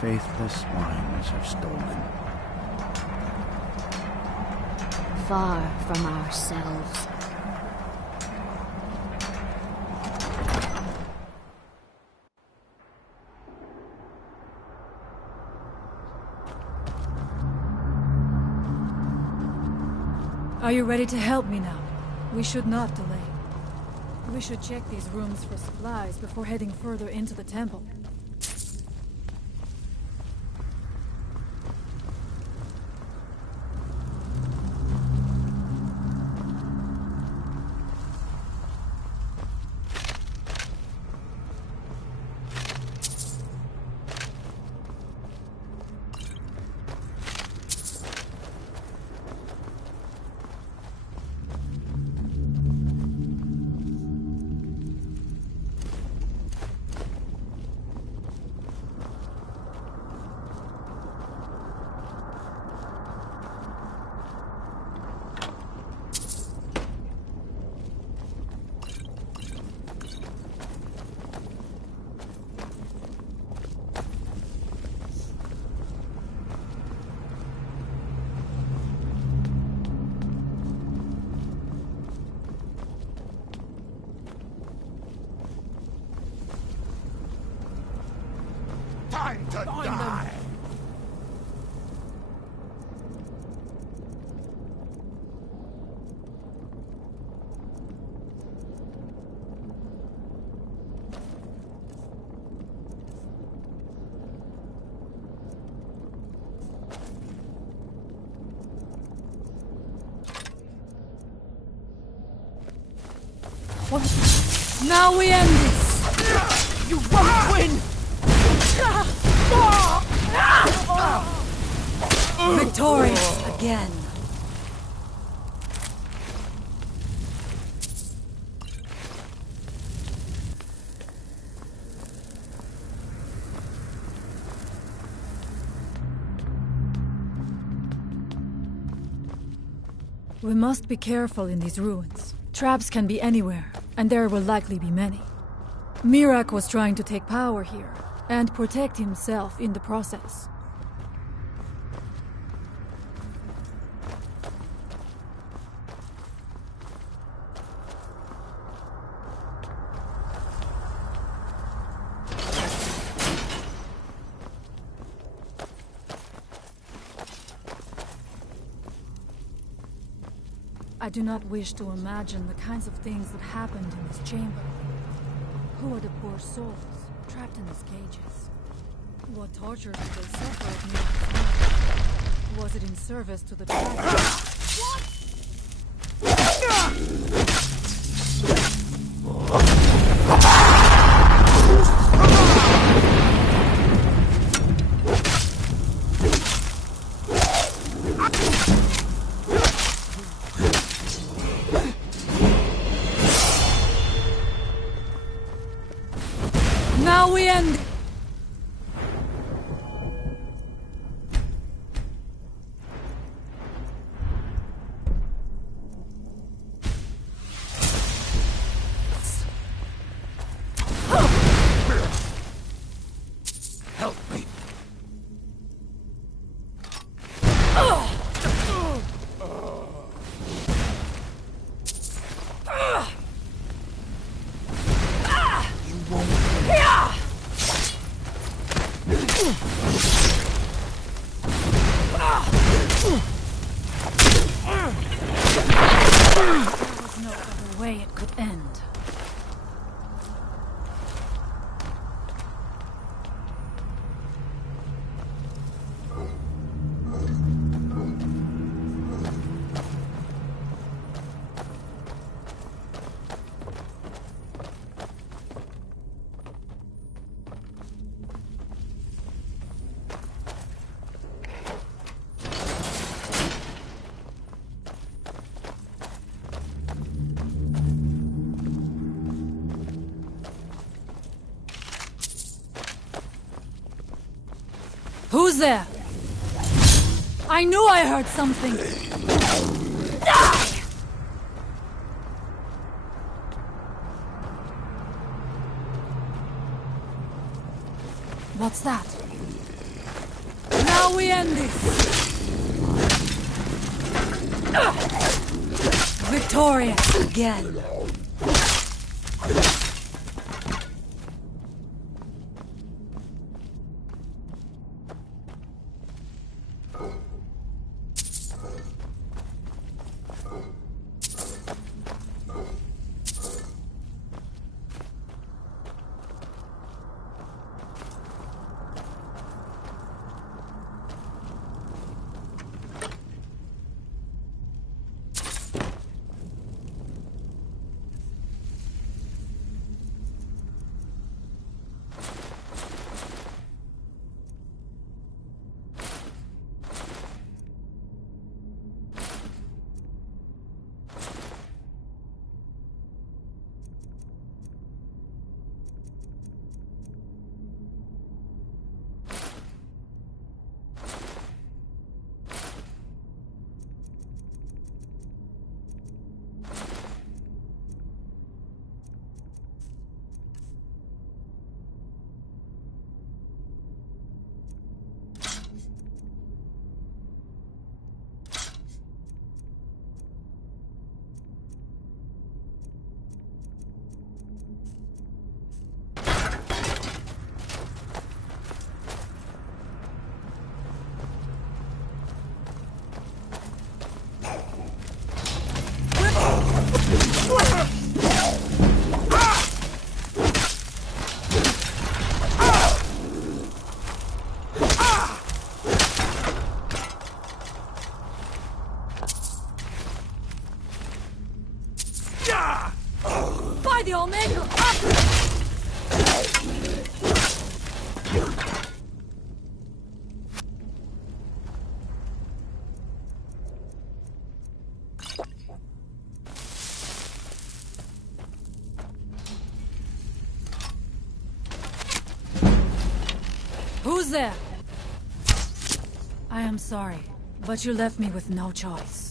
Faithless swines have stolen. Far from ourselves. Are you ready to help me now? We should not delay. We should check these rooms for supplies before heading further into the temple. to die! What? Now we end this! You won't win! Victorious again. We must be careful in these ruins. Traps can be anywhere, and there will likely be many. Mirak was trying to take power here, and protect himself in the process. I do not wish to imagine the kinds of things that happened in this chamber. Who are the poor souls trapped in these cages? What torture did they suffer at Mirak's? Was it in service to the dragon? Now we end. Help me! There was no other way it could end. Who's there? I knew I heard something. What's that? Now we end this. Victorious again. By the Allmaker, up! Who's there? I am sorry, but you left me with no choice.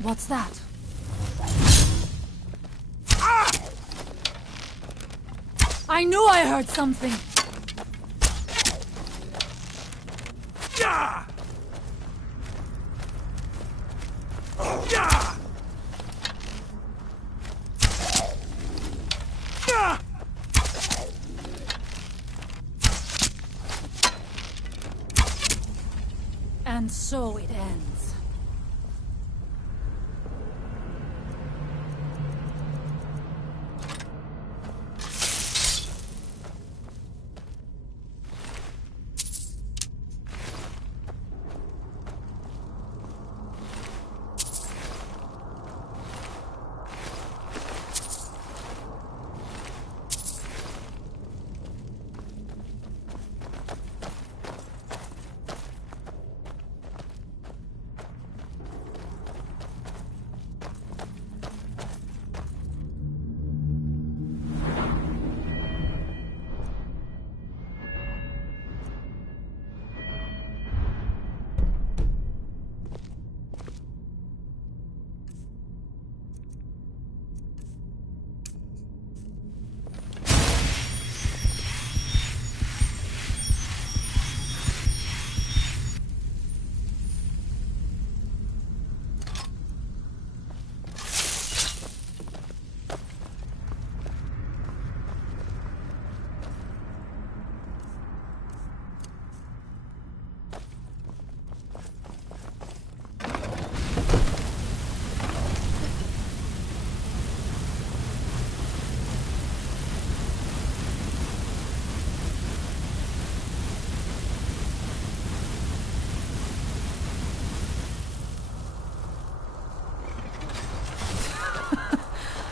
What's that? I knew I heard something! And so it ends.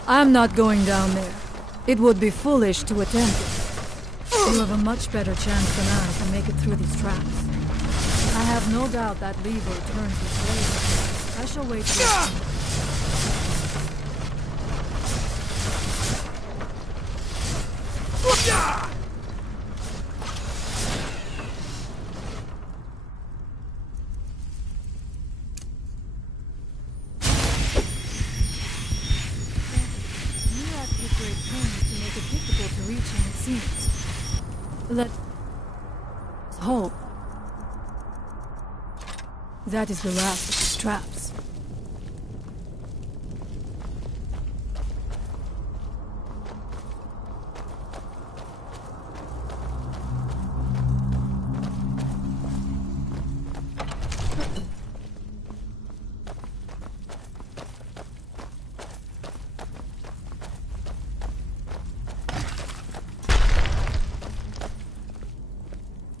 I'm not going down there. It would be foolish to attempt it. You have a much better chance than I to make it through these traps. I have no doubt that lever turns this way. I shall wait for you. Let's hope that is the last of these traps.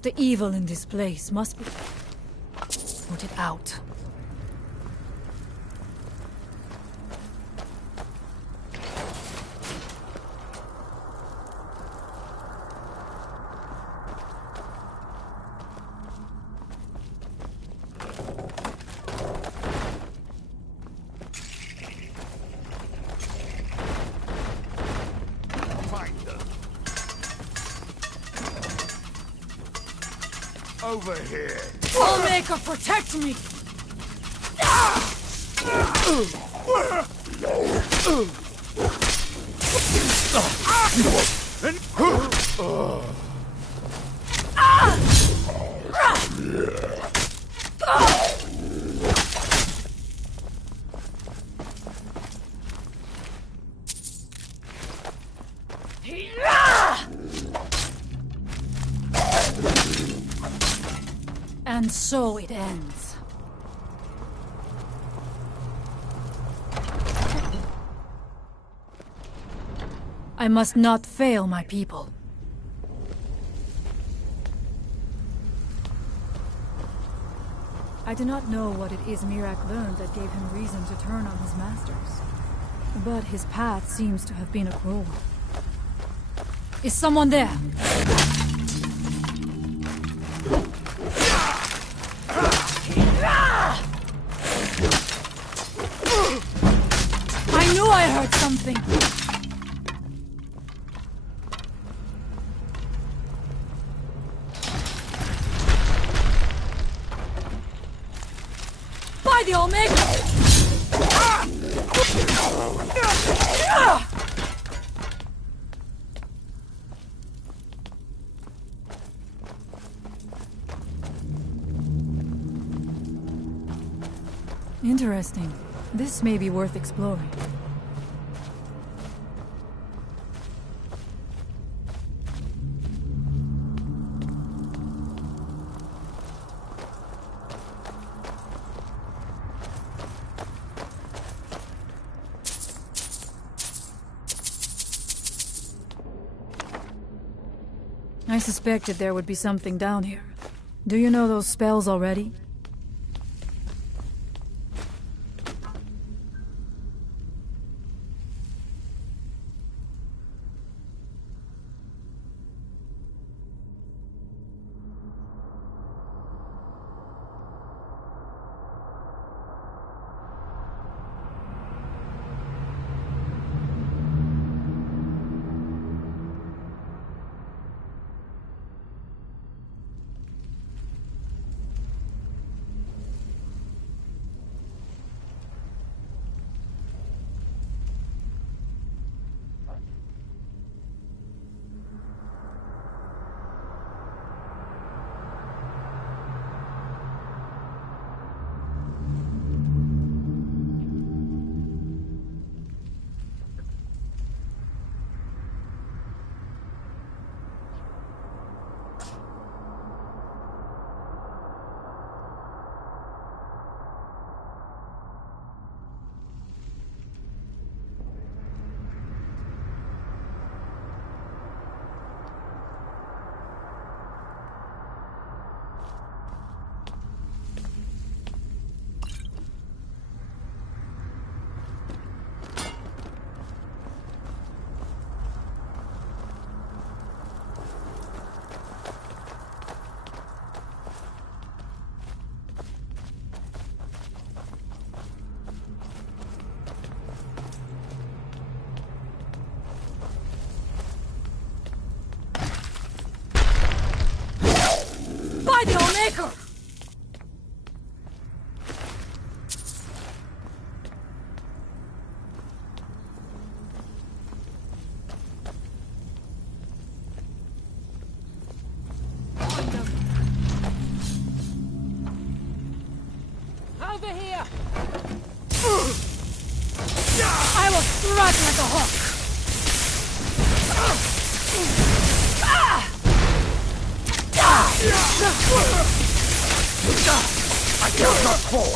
The evil in this place must be rooted out. Over here. Allmaker, protect me! And so it ends. I must not fail my people. I do not know what it is Mirak learned that gave him reason to turn on his masters. But his path seems to have been a cruel one. Is someone there? I knew I heard something! By the Omega! Interesting. This may be worth exploring. I suspected there would be something down here. Do you know those spells already? By the Omega! Over here! I will strike like a hawk! I cannot fall!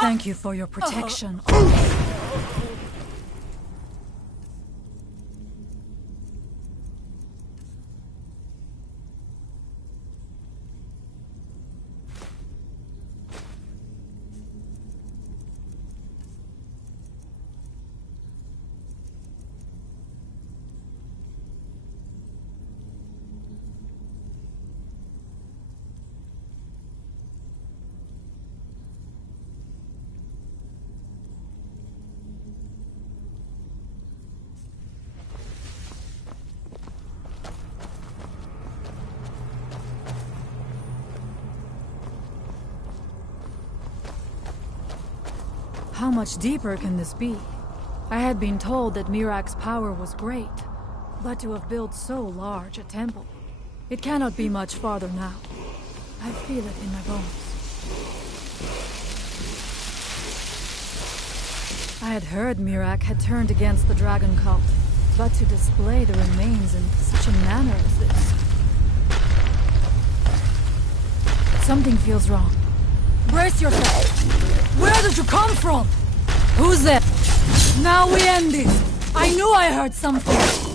Thank you for your protection. How much deeper can this be? I had been told that Mirak's power was great, but to have built so large a temple, it cannot be much farther now. I feel it in my bones. I had heard Mirak had turned against the dragon cult, but to display the remains in such a manner as this... Something feels wrong. Brace yourself! Where did you come from? Who's there? Now we end this! I knew I heard something!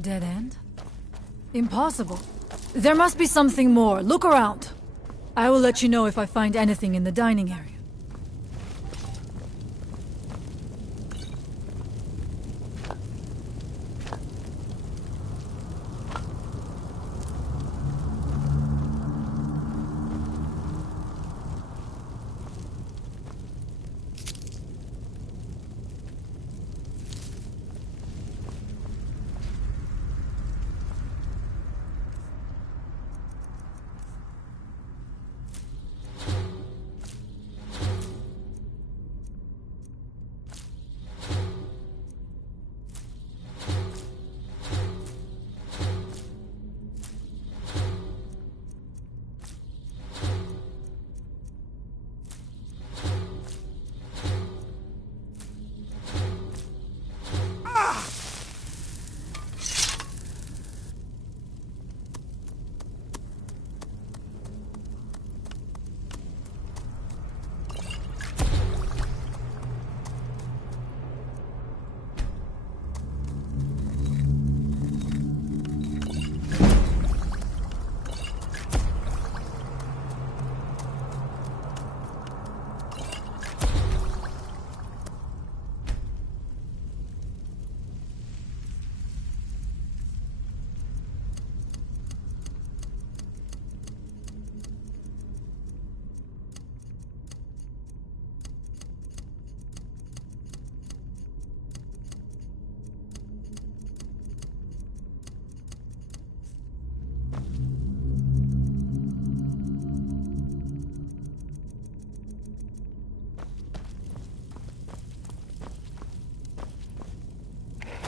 Dead end? Impossible. There must be something more. Look around. I will let you know if I find anything in the dining area.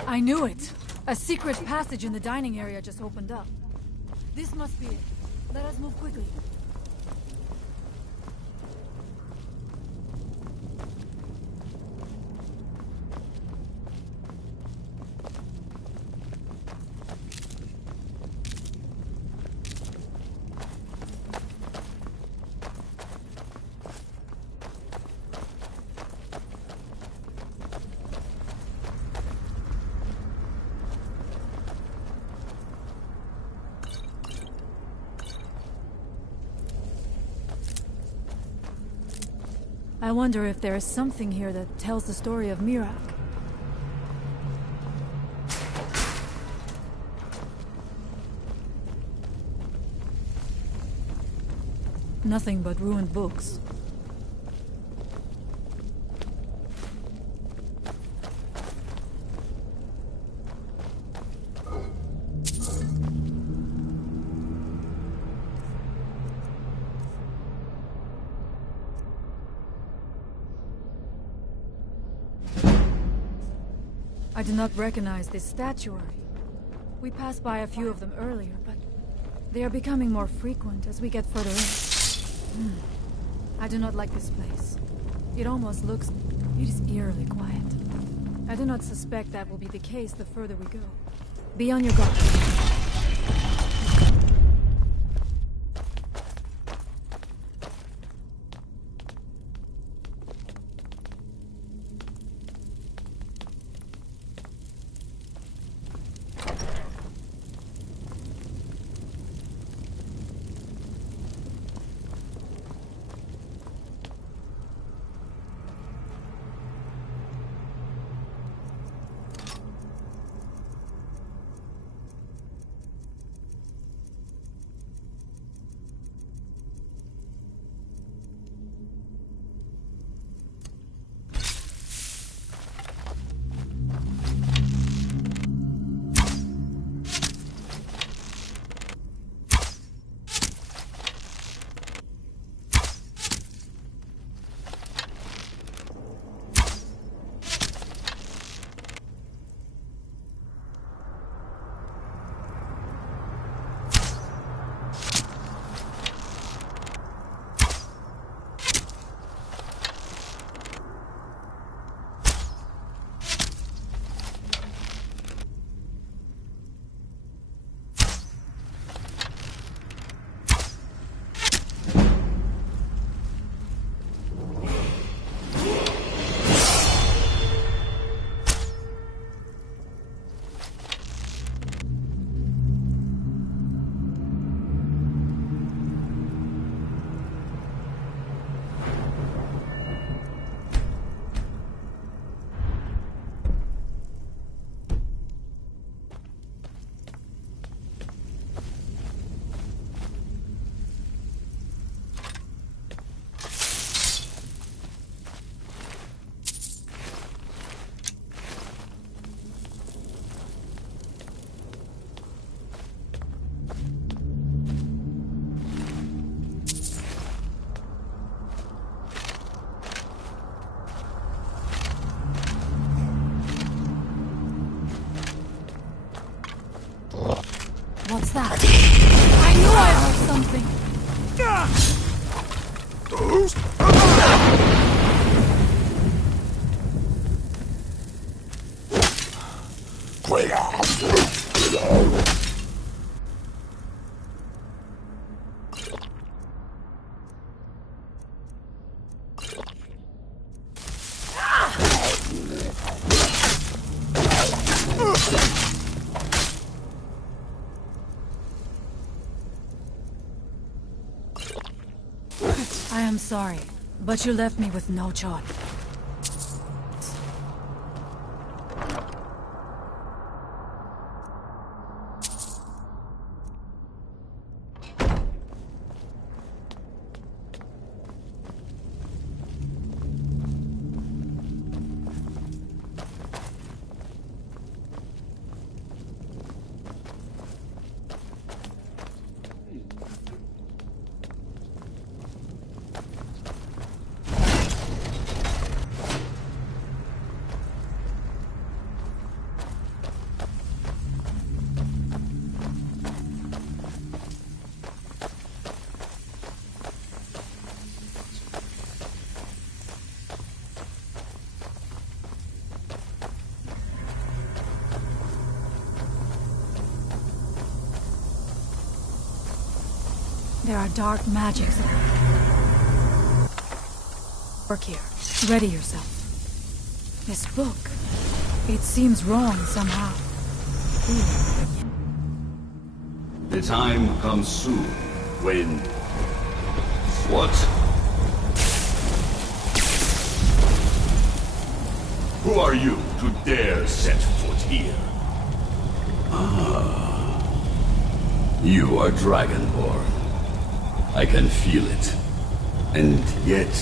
I knew it! A secret passage in the dining area just opened up. This must be it. Let us move quickly. I wonder if there is something here that tells the story of Mirak. Nothing but ruined books. I do not recognize this statuary. We passed by a few of them earlier, but they are becoming more frequent as we get further in. I do not like this place. It almost looks... It is eerily quiet. I do not suspect that will be the case the further we go. Be on your guard. What's that? I knew I heard something! I am sorry, but you left me with no choice. There are dark magics. Work here. Ready yourself. This book. It seems wrong somehow. The time comes soon when... What? Who are you to dare set foot here? Ah. You are Dragonborn. I can feel it. And yet...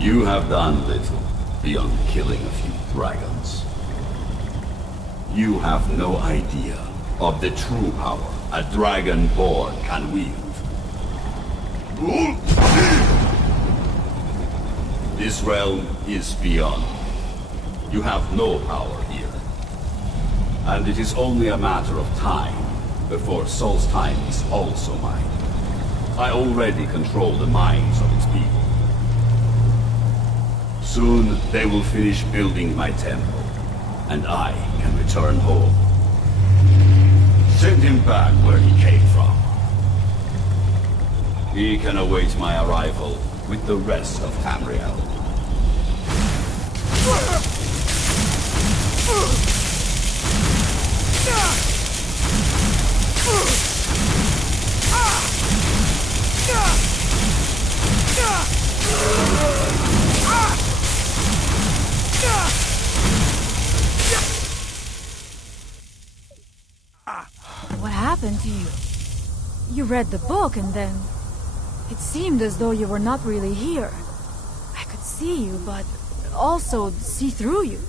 you have done little beyond killing a few dragons. You have no idea of the true power a Dragonborn can wield. This realm is beyond. You have no power here. And it is only a matter of time before Solstheim is also mine. I already control the minds of its people. Soon, they will finish building my temple, and I can return home. Send him back where he came from. He can await my arrival with the rest of Tamriel. What happened to you? You read the book and then... It seemed as though you were not really here. I could see you, but also see through you.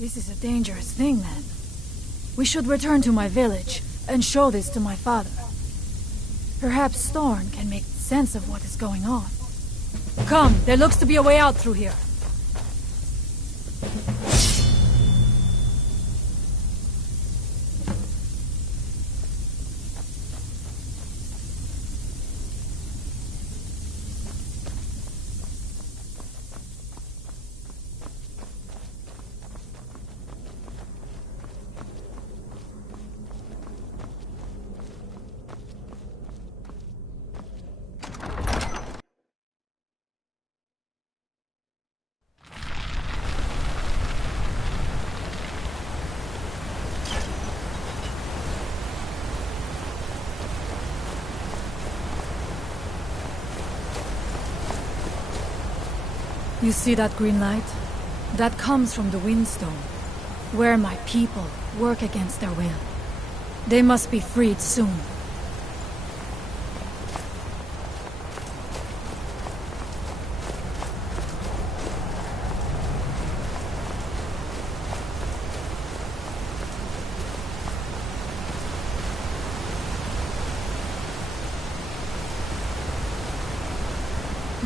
This is a dangerous thing, then. We should return to my village and show this to my father. Perhaps Thorn can make sense of what is going on. Come, there looks to be a way out through here. You see that green light? That comes from the Windstone, where my people work against their will. They must be freed soon.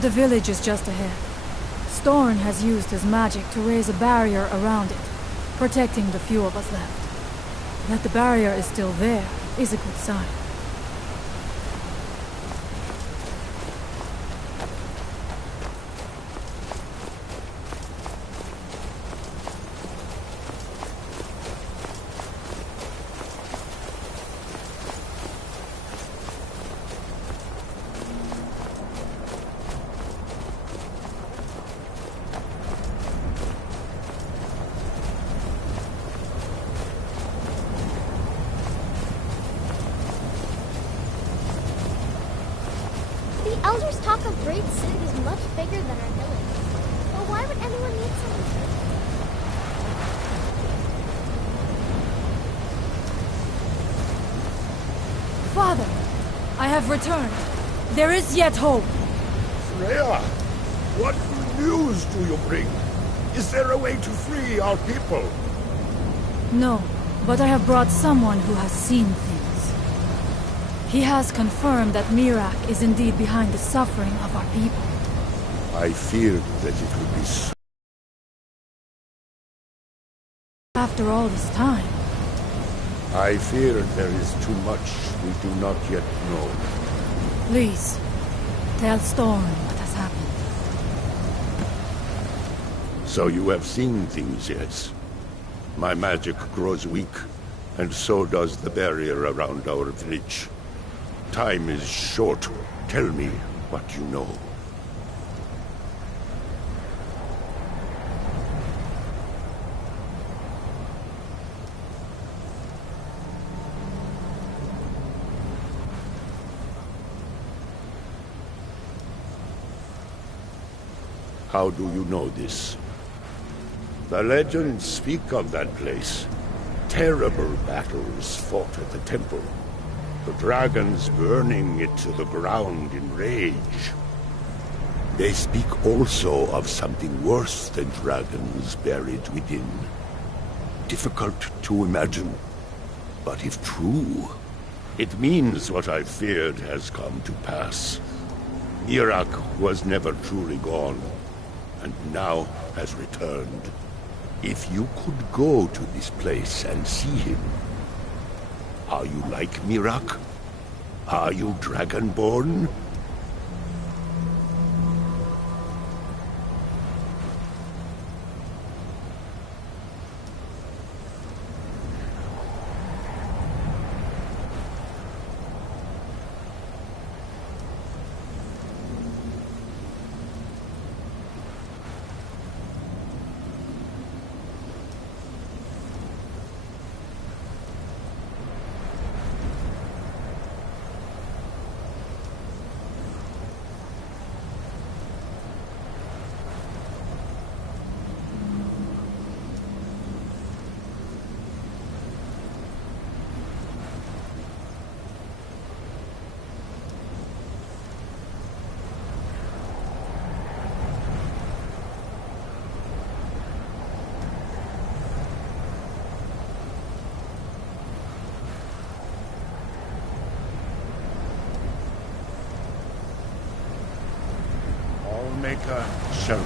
The village is just ahead. Storn has used his magic to raise a barrier around it, protecting the few of us left. That the barrier is still there is a good sign. Elders talk of great cities much bigger than our village. But why would anyone need something big? Father, I have returned. There is yet hope. Freya, what news do you bring? Is there a way to free our people? No, but I have brought someone who has seen things. He has confirmed that Mirak is indeed behind the suffering of our people. I feared that it would be so. After all this time. I fear there is too much we do not yet know. Please, tell Storm what has happened. So you have seen things, yes? My magic grows weak, and so does the barrier around our village. Time is short. Tell me what you know. How do you know this? The legends speak of that place. Terrible battles fought at the temple. The dragons burning it to the ground in rage. They speak also of something worse than dragons buried within. Difficult to imagine, but if true, it means what I feared has come to pass. Mirak was never truly gone, and now has returned. If you could go to this place and see him, are you like Mirak? Are you Dragonborn? Make a shelter.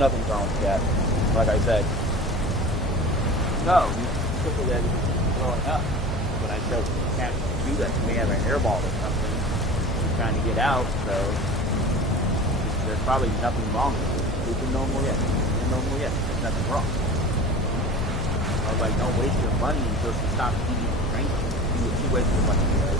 Nothing's wrong with that. Like I said. No, you simply that he's blowing up. When I showed him you can't do that, you may have an airball or something. He's trying to get out, so there's probably nothing wrong with it. We can normal yet. There's nothing wrong. I was like, don't waste your money until she stops eating and drinking. You waste your money, right?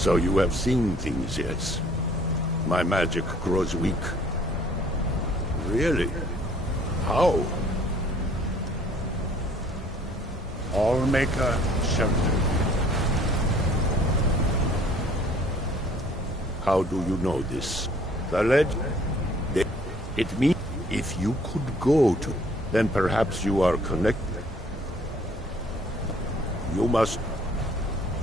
So you have seen things, yes? My magic grows weak. Really? How? All make a shelter. How do you know this? The legend? It means if you could go to, then perhaps you are connected.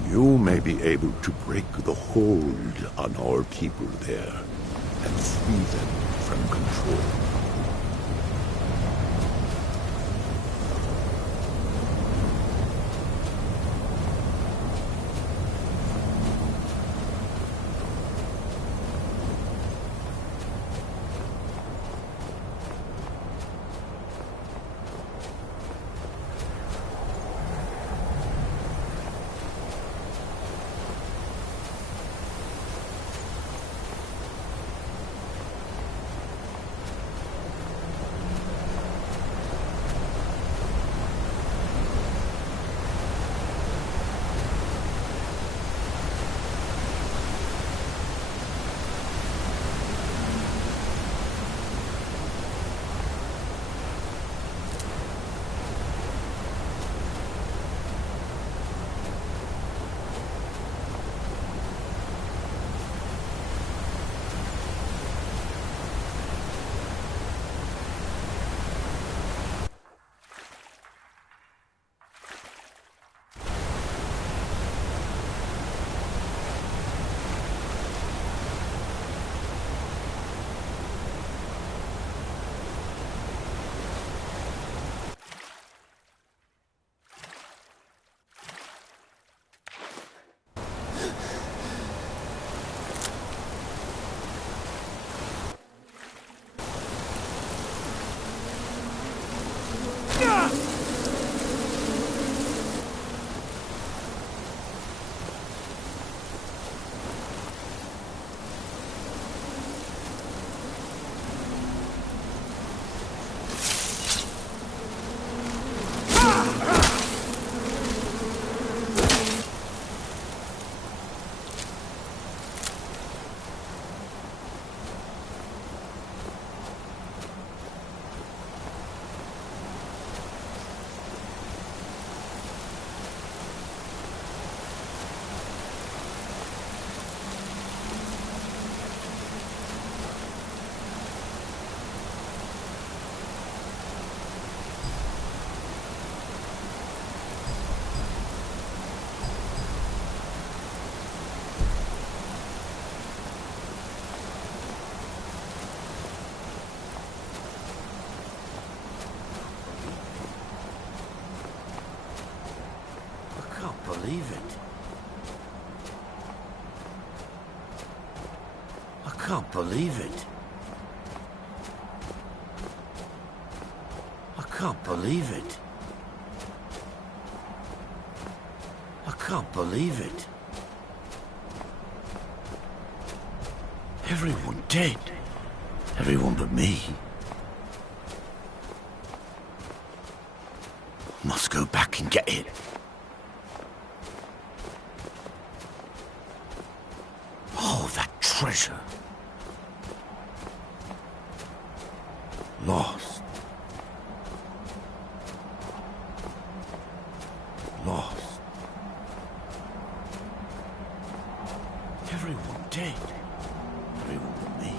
You may be able to break the hold on our people there and free them from control. Believe it. I can't believe it. I can't believe it. I can't believe it. Everyone dead. Everyone but me. Must go back and get it. Oh, that treasure. Lost. Lost. Everyone dead. Everyone but me.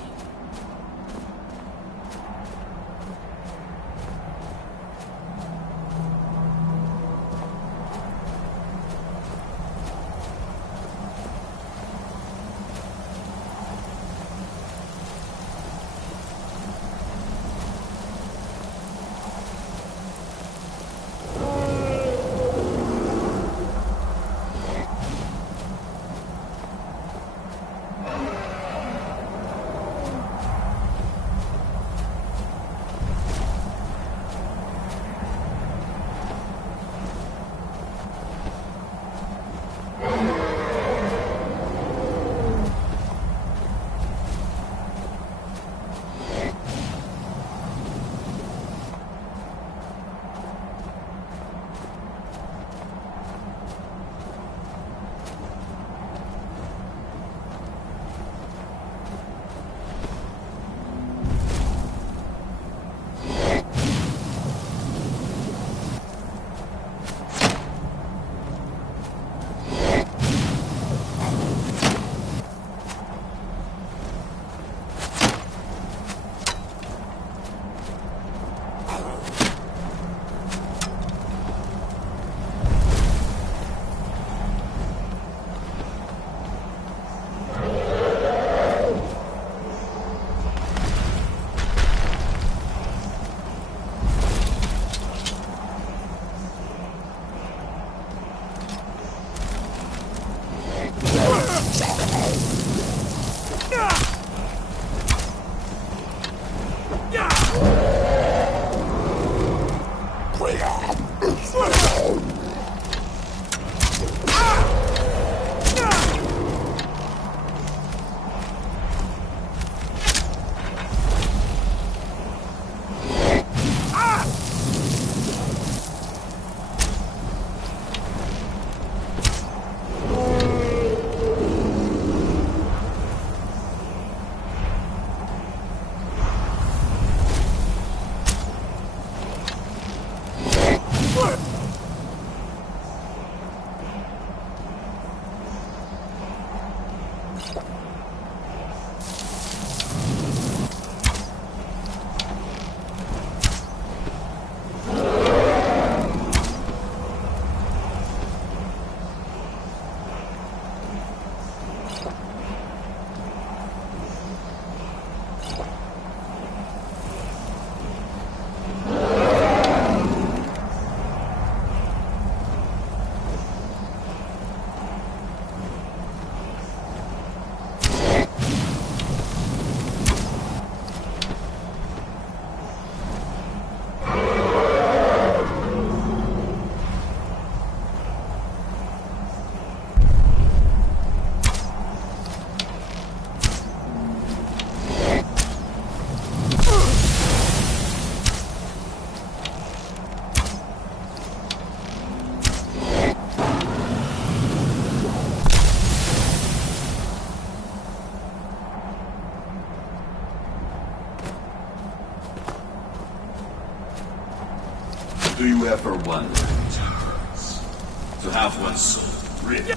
ever wondered what it hurts to have one's soul ripped? Like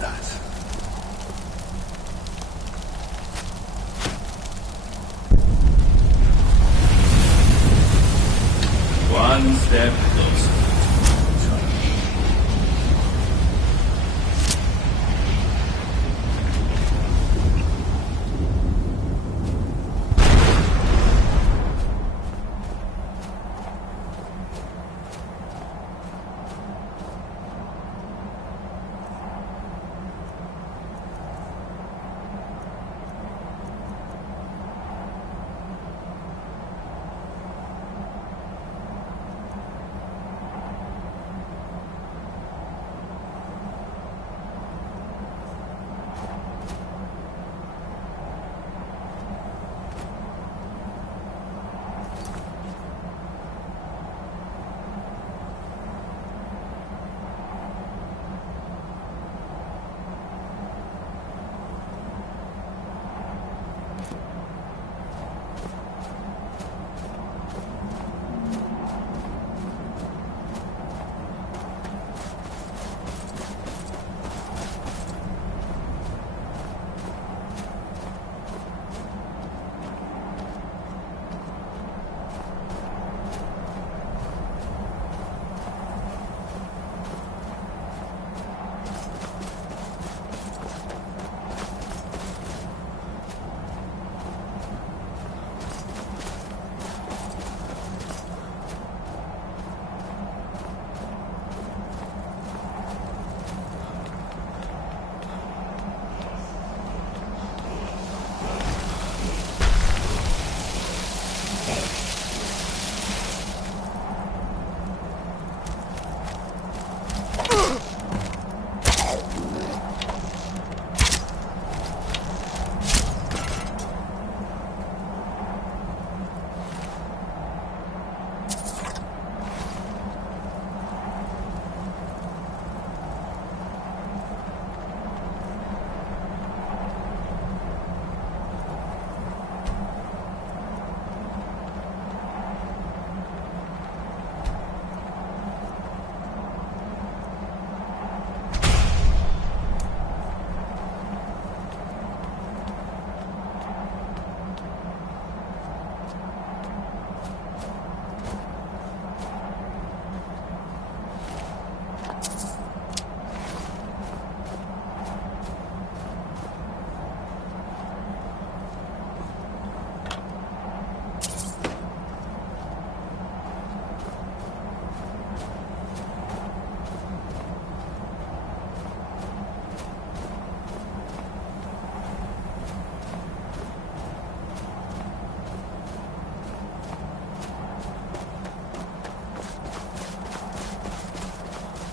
that. One step closer.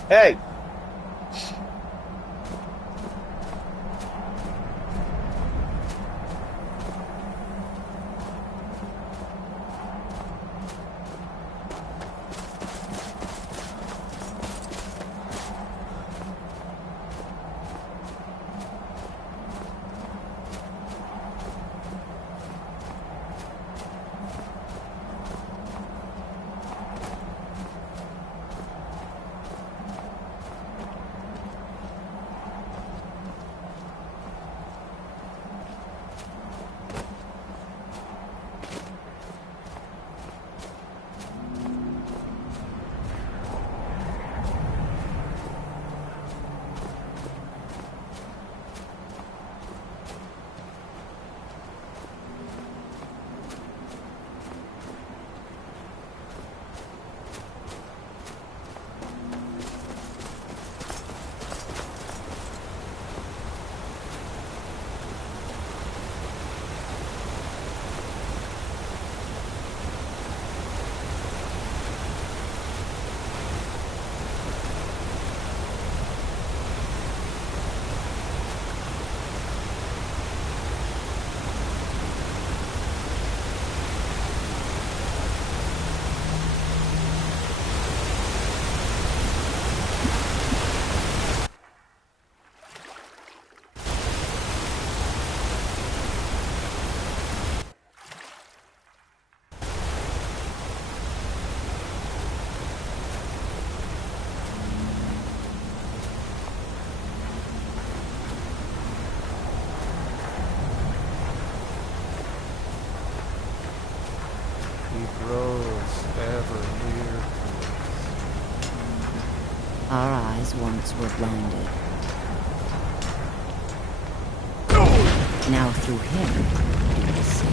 Hey! grows ever nearer to us. Our eyes once were blinded. Now through him, we see.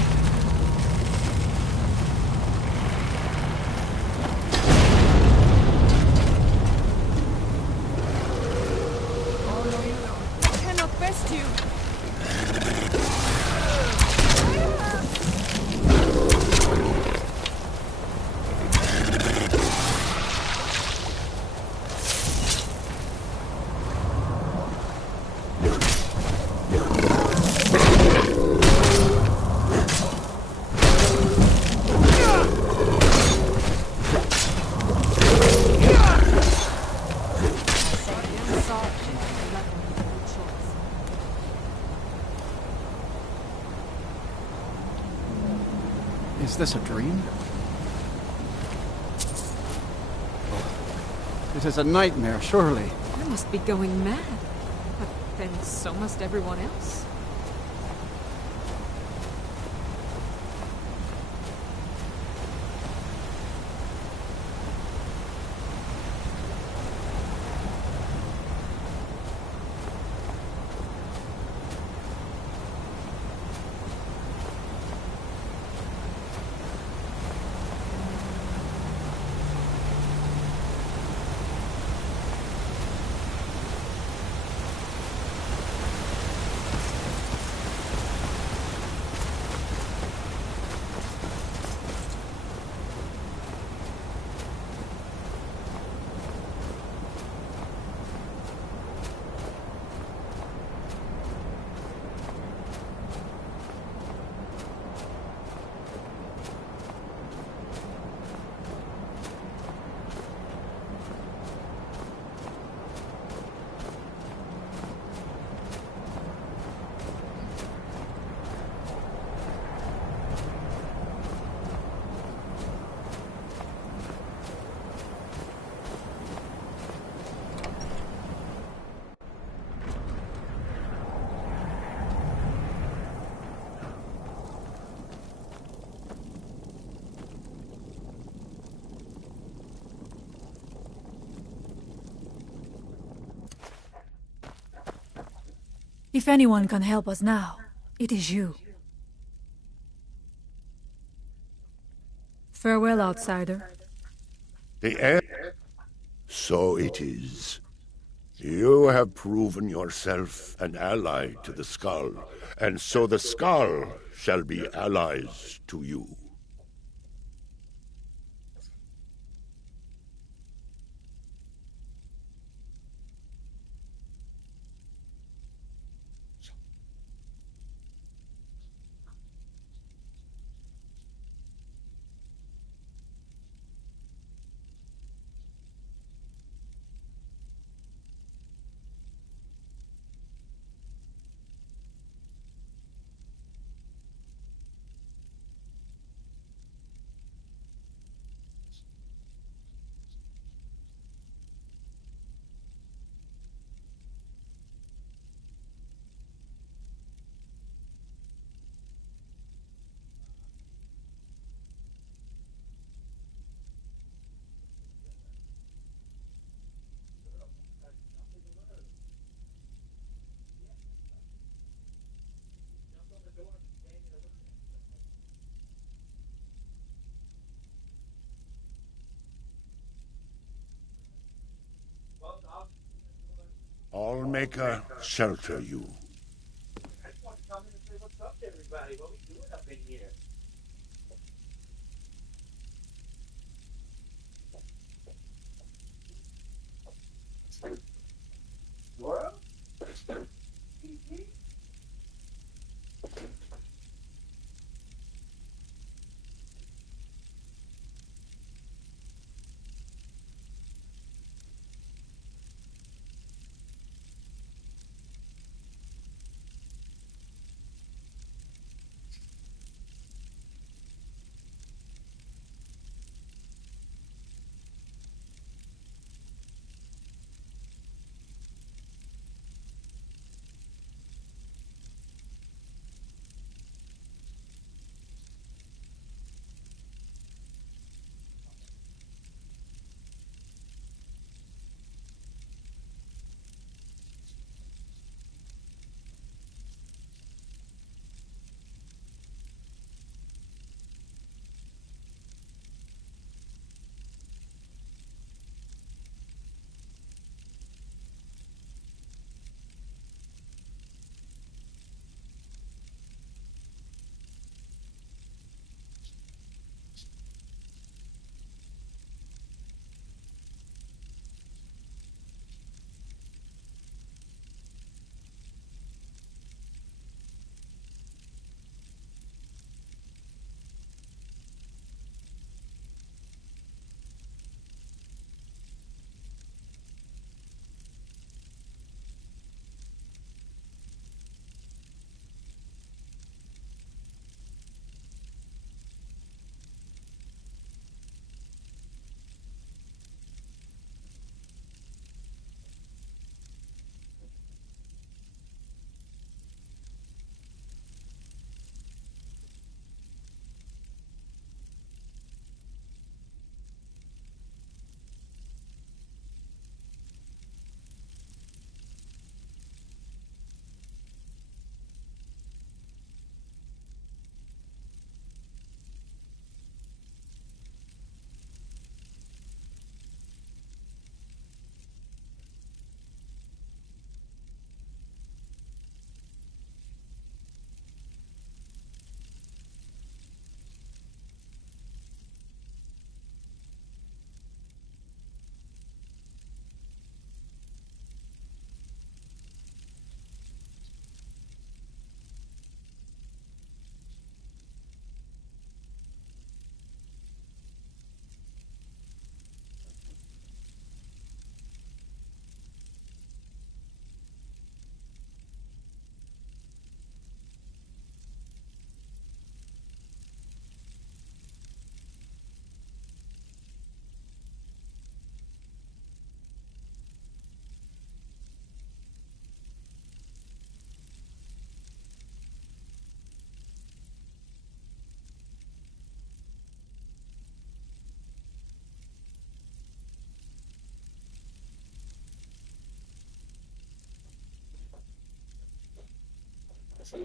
Is this a dream? It is a nightmare, surely. I must be going mad. But then so must everyone else. If anyone can help us now, it is you. Farewell, outsider. The end? So it is. You have proven yourself an ally to the Skull, and so the Skull shall be allies to you. Allmaker shelter you. I just want to come in and say what's up to everybody. What we doing up in here? Laura? Let's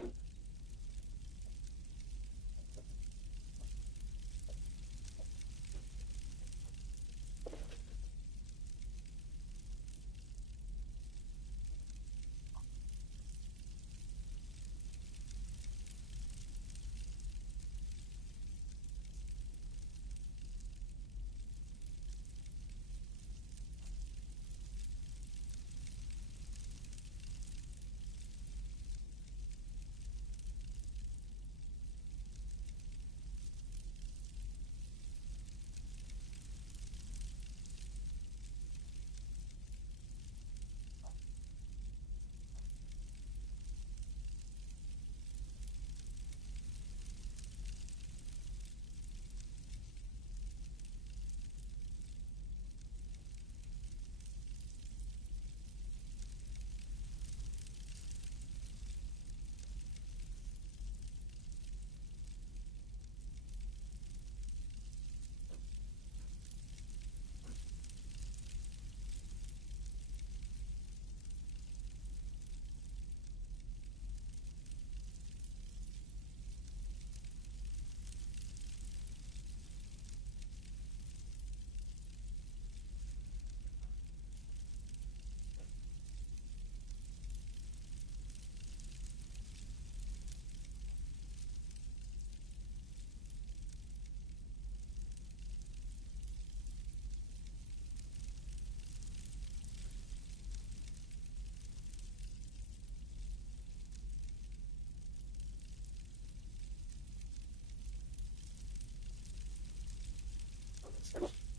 go.